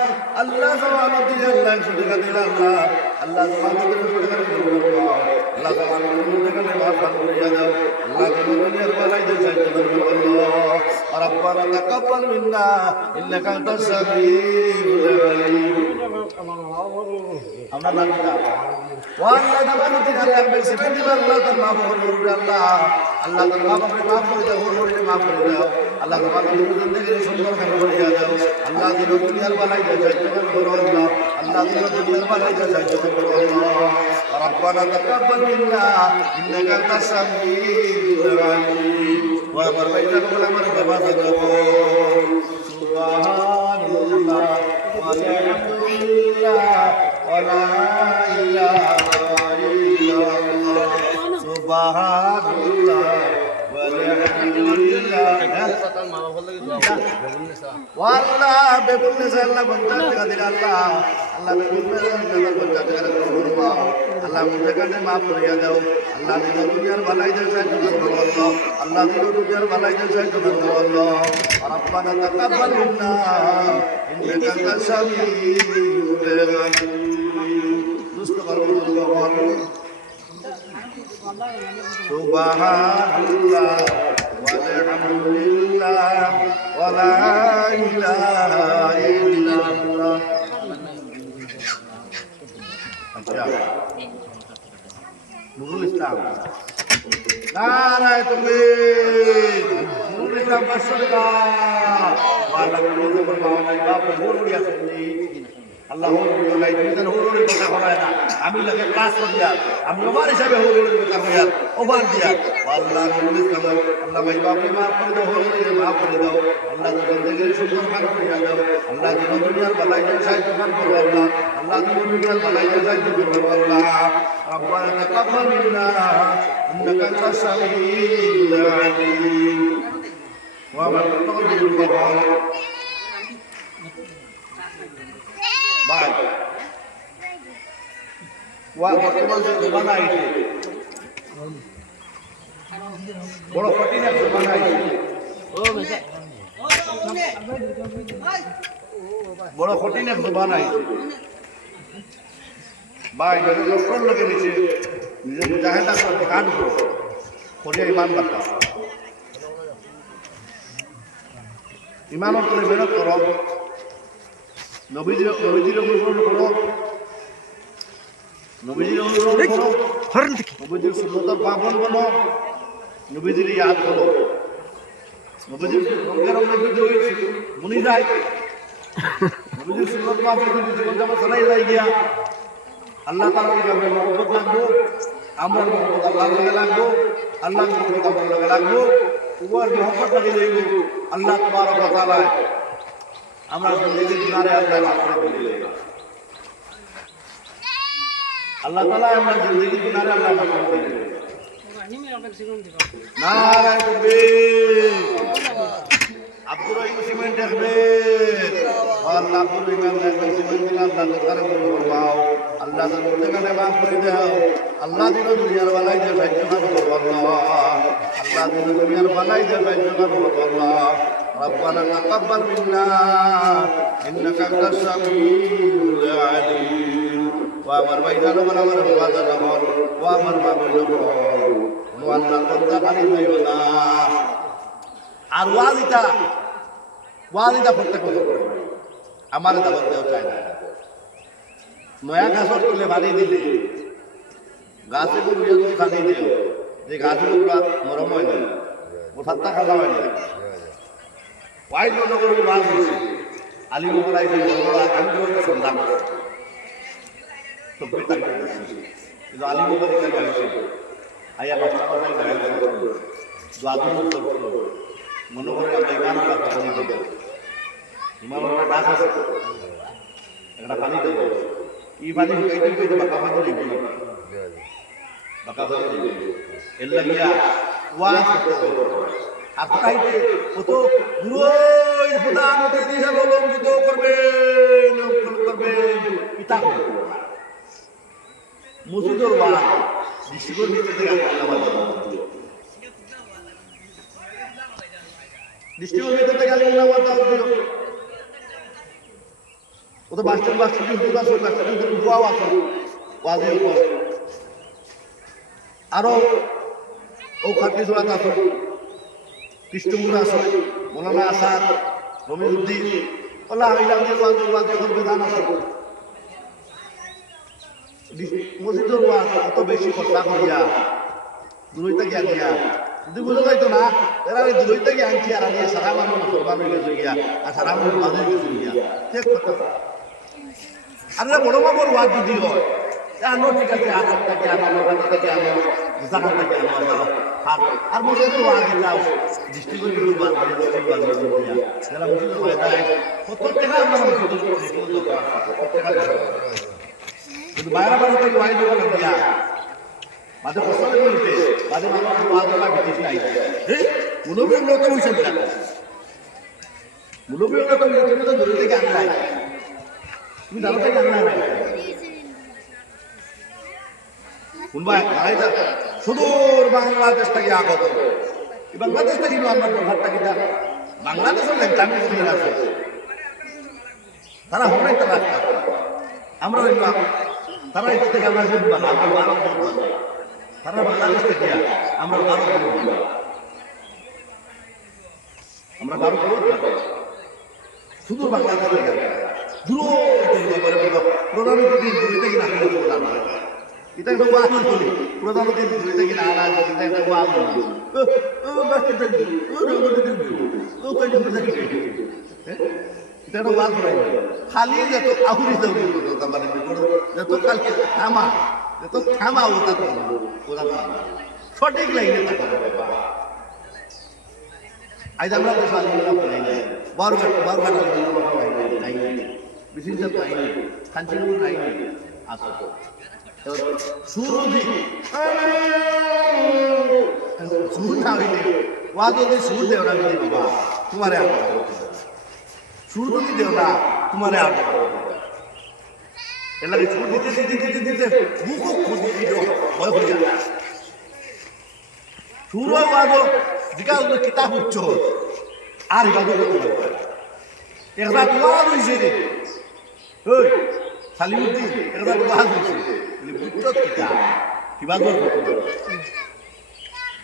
الله زمان الدين الله صدق دين الله الله زمان الدين صدق دين الله الله زمان الدين صدق دين الله يا دو الله زمان الدين بلاي دو صدق دين الله ربنا تقبل منا انك انت السميع العليم আমরা নাম কিতা والله زمان الدين الله বেশি দিন الله তার মাফ করুন আল্লাহ আল্লাহ তার মাফ করে দাও মাফ করে দাও আল্লাহ তোমার জিন্দেগি সুন্দর করে দাও আল্লাহ দিন দুনিয়ার বালাই দাও জান্নাত করো আল্লাহ আল্লাহ দিন দুনিয়ার বালাই দাও জান্নাত করো আল্লাহ ربنا تقبل منا انك انت السميع العليم وامر بيننا والامر بالمعروف سبحان الله والحمد لله ولا اله الا الله سبحان الله والحمد لله والله বেগুন নেছে আল্লাহ 50 টাকা দিলে আল্লাহ আল্লাহ বেগুন নেছে আল্লাহ 50 টাকা করবা আল্লাহ মুঝে কানে মাফ করিয়া দাও আল্লাহ দিন দুনিয়ার ভালাই দেয় সাহায্য করো আল্লাহ আল্লাহ দিন দুনিয়ার ভালাই দেয় সাহায্য করো আল্লাহ রব্বানা তাকাব্বাল মিন্না ইন্নাকা আনতাস সামিউল আলিম দুষ্ট করো সুবহানাল্লাহ walhamdulillah wala ilaha illallah Nurul Islam নারায়ে তাকবীর নুরুল ইসলাম 500 টাকা আল্লাহ নবী বলবাই বাপ হুরুরি আসেনি আল্লাহ হুরুরি নাই তুমি হুরুরি কথা বলায় না আমি লাগে ক্লাস করিয়া আমি ওভার হিসাবে হুরুরি কথা কইয়া ওভার দিয়া আল্লাহ নুরুল ইসলাম আল্লাহ ভাই বাপরে মাফ করে দাও হুরুরি মাফ করে দাও আল্লাহ জিন্দেগির সুন্দর মান করিয়া দাও আল্লাহ দিন দুনিয়ার ভালাই দেয় সাহায্য করো আল্লাহ আল্লাহ দিন দুনিয়ার ভালাই দেয় সাহায্য করো আল্লাহ ربنا تقبل منا انك انت السميع العليم ومن تقبل الغفار بعد وبرتمان زبان আইছে বড় কঠিন এক জবান আইছে বড় কঠিন এক জবান আইছে ভাই লক্ষ্য লোকে নিচে নিজের মুজাহিদ আসলে কাটবো করিয়া ইমান বাতা ইমানের করে মেহনত করো নবীজির অনুসরণ করো নবীজির অনুসরণ করো নবীজির সুন্নতের পাবন বনো নবীজির ইয়াদ করো নবীজির রঙের মুনি যায় নবীজির সুন্নত পাবন জীবন যেমন চলাই যায় গিয়া আল্লাহ তাআলার কাছে মহব্বত লাগবো আমরা মহব্বত আল্লাহর লগে লাগবো আল্লাহর মহব্বত আমার লগে লাগবো উভয়ের মহব্বত লাগে যাইব আল্লাহ তাবারক ওয়া তাআলা আমরা জিন্দেগির কিনারে আল্লাহ মাফ করে দিলেন আল্লাহ তাআলা আমরা জিন্দেগির কিনারে আল্লাহ মাফ করে দিলেন নারায়ে তাকবীর আব্দুর রহিম সিমেন্ট দেখবে আল্লাহ আব্দুর রহিম সিমেন্ট দিলে আল্লাহ দরকারে করবাও আল্লাহ তাআলা কানে মাফ করে দাও আল্লাহ দিন দুনিয়ার বালাই দে সাহায্য করো আল্লাহ আল্লাহ দিন দুনিয়ার বালাই দে সাহায্য করো আল্লাহ ربنا تقبل منا انك انت السميع العليم وامر بيننا وامر بيننا وامر بيننا والله قد علم يولا আর ওয়াজিটা প্রত্যেক বছর করে আমার দাওয়াত দেওয়া চায় না নয়া গাছর তুলে বানিয়ে দিলে গাছে গুড়িয়ে যদি বানিয়ে দিও যে গাছগুলো নরম হয় না ও সাত্তা খাওয়া হয় না ওয়াইড মনে করে বাস হয়েছে আলিমগর আইসে আমি সন্ধ্যা তো কিন্তু আলিমগর কেন হয়েছে আইয়া বাচ্চা দোয়াদুর করছিল মনে করে আমরা ইমানটা পানি দেব ইমানের গাছ আছে একটা পানি দেব এই পানি শুকাইতে বাঁকা পানি দেব না বাঁকা পানি দেব এর লাগিয়া ওয়াজ করতে আর তাইতে কত দূরই প্রধানমন্ত্রী হিসাবে অলঙ্কিত করবেন পিতা মসজিদের ওয়াজ দৃষ্টিকোণ থেকে দৃষ্টিভঙ্গিতে গেলে ও তো বাস্টার আরো ও খাটি জোড়াত আছে কৃষ্ণমূল আছে মৌলানা আসাদ রমিউদ্দিন ওলা বিধান আছে মসজিদের ওয়াজ অত বেশি খরচা করিয়া দূরইটা গিয়া দিয়া যদি বুঝা যাইতো না এরা দূরইটা গিয়ে আনছি আর আনিয়া সারা মানুষ মুসলমান হয়ে গেছে গিয়া আর সারা মানুষ বাজে গেছে গিয়া ঠিক কথা আর বড় বাবুর ওয়াজ যদি হয় আনো ঠিক আছে আসাদ থেকে আনো লোকাতা থেকে আনো জাকাত থেকে আনো আর মসজিদের ওয়াজ দিলাও দৃষ্টিকোণ বাদ দিয়া যারা মসজিদের ফায়দা প্রত্যেক টাকা আমরা মসজিদের কিন্তু বাইরে বাইরে থেকে ওয়াজ দেওয়া লাগিয়া মাঝে কষ্ট বলতে মাঝে মানুষ ওয়াজলা বিদেশ নাই মুলবি হলো তো হইছে না মুলবি হলো তো তুমি তো দূরে থেকে আনলাই তুমি জানো থেকে আনলাই না শুনবা সুদূর বাংলাদেশ থেকে আগত এই বাংলাদেশ থেকে আমরা প্রভাবটা কিনা বাংলাদেশের ল্যাংটামি করে আছে তারা হবে তারা আমরা তারা এর থেকে আমরা বুঝবা না আমরা ভারত বুঝবা তারা বাংলাদেশ থেকে আমরা ভারত বুঝবা আমরা ভারত বুঝবা শুধু বাংলাদেশ থেকে দূর প্রধানমন্ত্রী দূরে থেকে না হলে এটা একটা ওয়াজ করি প্রধানমন্ত্রী দূরে থেকে না আনা এটা একটা ওয়াজ এটা একটা ওয়াজ করাই খালি যত আহুরি যত কালকে থামা ওটা সঠিক লাইনে আজ আমরা বারোঘাট বিশিষ্ট আইনি খানচিনুর আইনি আছে সুরধি সুর না হইলে ওয়া যদি সুর দেও না বাবা তোমারে আর সুর যদি দেও না তোমারে আর এলা সুর দিতে দিতে বুকো খুঁজে দিও ভয় হয়ে যায় সুর ওয়াজো দিকা কিতাব উচ্চ আর ইবাদত করতে পারবে একদা ওয়াজ হইছে রে ওই সালিউদ্দিন একদা ওয়াজ হইছে বুঝছত কিবা জোর করতে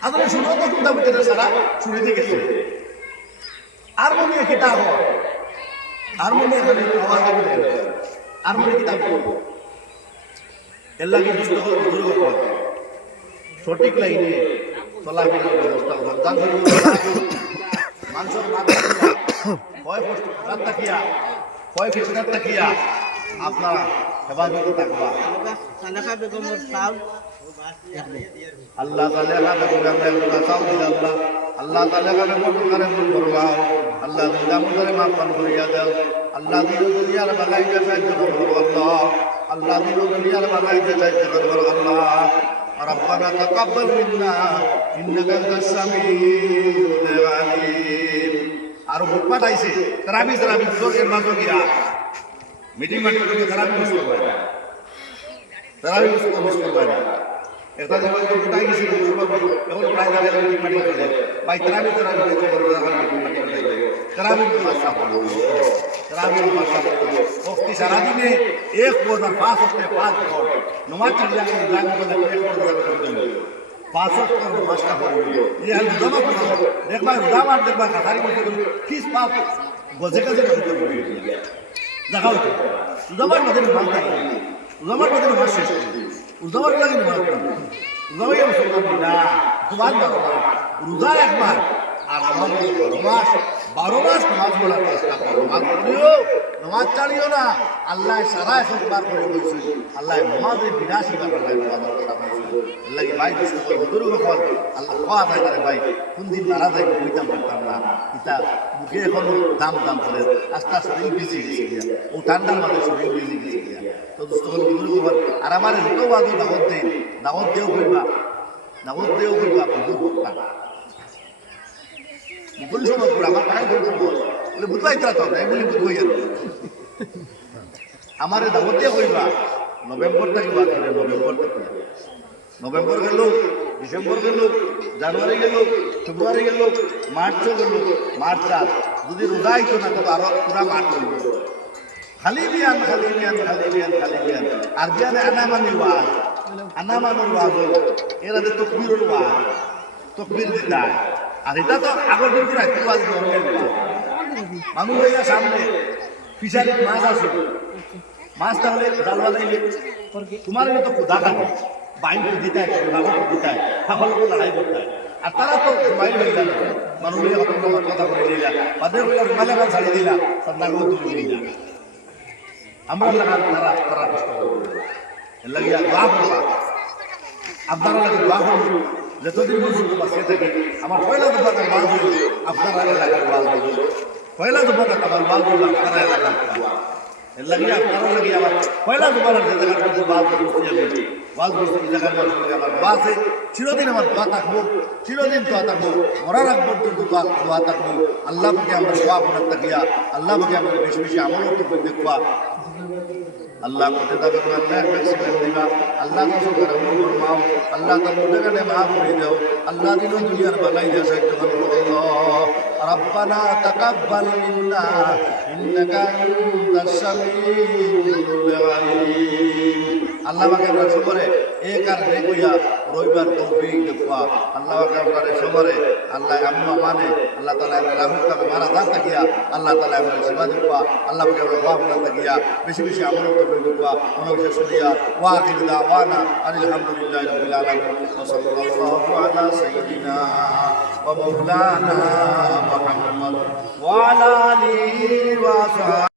আসলে শুনো তো কিতাব ভিতরে সারা শুনিতে গেছে হারমোনিয়াম কিতাব হারমোনিয়াম খালি আওয়াজ হবে হারমোনিয়াম কিতাব এর লাগে দুষ্ট বুজুর্গ সঠিক লাইনে চলাফেরার ব্যবস্থা রমজান মানুষের মাথা হয় কষ্ট তাকিয়া হয় ফিতনাত তাকিয়া আপনারা হেফাজতে থাকবা সালেহা বেগমের সাল আল্লাহ তাআলা বেগমের সাল দিল্লাহ আল্লাহ তাআলা বেগমের করে ফুল করবাও আল্লাহ জিন্দামুদারে মাফ করিয়া দাও আল্লাহ দিন দুনিয়ার বালাই সাহায্য করবো আল্লাহ আল্লাহ দিন দুনিয়ার বালাই সাহায্য করবো আল্লাহ ربنا تقبل منا انك انت السميع العليم আর ভোট পাঠাইছে তারাবি জোরের মাঝে গিয়া মিটিং করে তারাবি মিস করবে তারাবি মিস করবে না এটা যখন কোটাই গেছে এখন প্রায় জায়গায় মিটিং করে ভাই তারাবি করে তারাবি ভাষা তারাবি ভাষা ওই সারা দিনে এক বছর 5 হতে 5 ঘর নমাজ চলিয়া গেল গান বলে এক বছর করতে 5 হতে মাসটা পড়বে এই হাল জমা করো দেখবা জামাত দেখবা কাতারি মধ্যে কিস পাপ গজে গজে করবে দেখাও তো জামাত মধ্যে মানতে জামাত মধ্যে মাস শেষ জামাত লাগে না জামাই মুসলমান না তোমার বাবা রোজা একবার আর আমাদের 12 মাস নামাজ পড়ার চেষ্টা করো নামাজ পড়িও নামাজ ছাড়িও না আল্লাহ সারা 100 বার করে বলছে আল্লাহ নামাজে 82 বার আল্লাহ নামাজ পড়া বলছে আল্লাহ কি ভাই দোস্ত হুজুর বল আল্লাহ খাওয়া যায় করে ভাই কোন দিন নারাজ হয় কইতাম পারতাম না এটা মুখে এখন দাম করে আস্তে আস্তে বিজি গেছে ও ঠান্ডার মাঝে শরীর বিজি গেছে তো দোস্ত হুজুর বল আর আমার যত বাদু দাওয়াত দেও কইবা হুজুর বলবা কোন সময় পুরো আমার পায়ে বলবো বলে বুঝবাই তো তাই বলি বুঝবই গেল আমার দাওয়াতে হইবা নভেম্বর থেকে বাদ করে নভেম্বর গেল ডিসেম্বর গেল জানুয়ারি গেল ফেব্রুয়ারি গেল মার্চও গেল মার্চ আর যদি রোজা আইতো না তবে আরো পুরা মার্চ হইব খালি বিয়ান আর বিয়ানে আনামানুর ওয়াজ এরা যে তকবীরের ওয়াজ তকবীর দিতা আর এটা তো আগর দিন কি রাখতে ওয়াজ মানুষ হইয়া সামনে ফিশারিত মাছ আছে মাছ তাহলে জালওয়া লাইলে তোমার তো খুদা থাকে বাইন দিতা দিতা সকল লড়াই করতে আর তারা তো বাইন হয়ে গেল মানুষ কথা বলে দিলা বাদে হইলা রুমালে মাছ ছাড়িয়ে দিলা সন্ধ্যাগো তুলে দিলা আমরা তারা কষ্ট করবো এর লাগিয়া দোয়া করবা আপনারা লাগে দোয়া করবো যতদিন পর্যন্ত বাঁচিয়ে থাকে আমার পয়লা দফাটা বাদ হইল আপনারা এলাকার বাদ হইল পয়লা দফাটা আমার বাদ হইল আপনারা এলাকার এর লাগিয়ে আপনারা লাগিয়ে আমার পয়লা দফার যে জায়গার মধ্যে বাদ হইল ওয়াজ করছি এই জায়গার মানুষের আমার দোয়া আছে চিরদিন আমার দোয়া থাকবো চিরদিন দোয়া থাকবো মরার আগ পর্যন্ত দোয়া থাকবো আল্লাহ পাকে আমরা দোয়া করার তাকিয়া আল্লাহ পাকে আমরা বেশি বেশি আমল করতে দেখবা আল্লাহ করতে যাবে আল্লাহ ম্যাক্সিমাম দিবা আল্লাহ তো সব রহমত ফরমাও আল্লাহ তার মধ্যে মাফ করে দাও আল্লাহ দিন দুনিয়ার বালাই দেয় সাহায্য করো আল্লাহ রব্বানা তাকাব্বাল মিন্না ইন্নাকা আনতাস সামিউল আলিম আল্লাহ পাকে আমরা সবরে এই কারণে কইয়া রবিবার তৌফিক দেখবা আল্লাহ পাকে আমরা সবরে আল্লাহ আম্মা মানে আল্লাহ তাআলা আমরা রাহুল কাবে মারা দান তাকিয়া আল্লাহ তাআলা আমরা সেবা দেখবা আল্লাহ পাকে আমরা দোয়া করার তাকিয়া বেশি বেশি আমল করতে দেখবা অনুশেষ করিয়া ওয়া আখির দাওয়ানা আলহামদুলিল্লাহি রাব্বিল আলামিন ওয়া সাল্লাল্লাহু আলা সাইয়্যিদিনা ওয়া মাওলানা মুহাম্মদ ওয়া আলা আলিহি ওয়া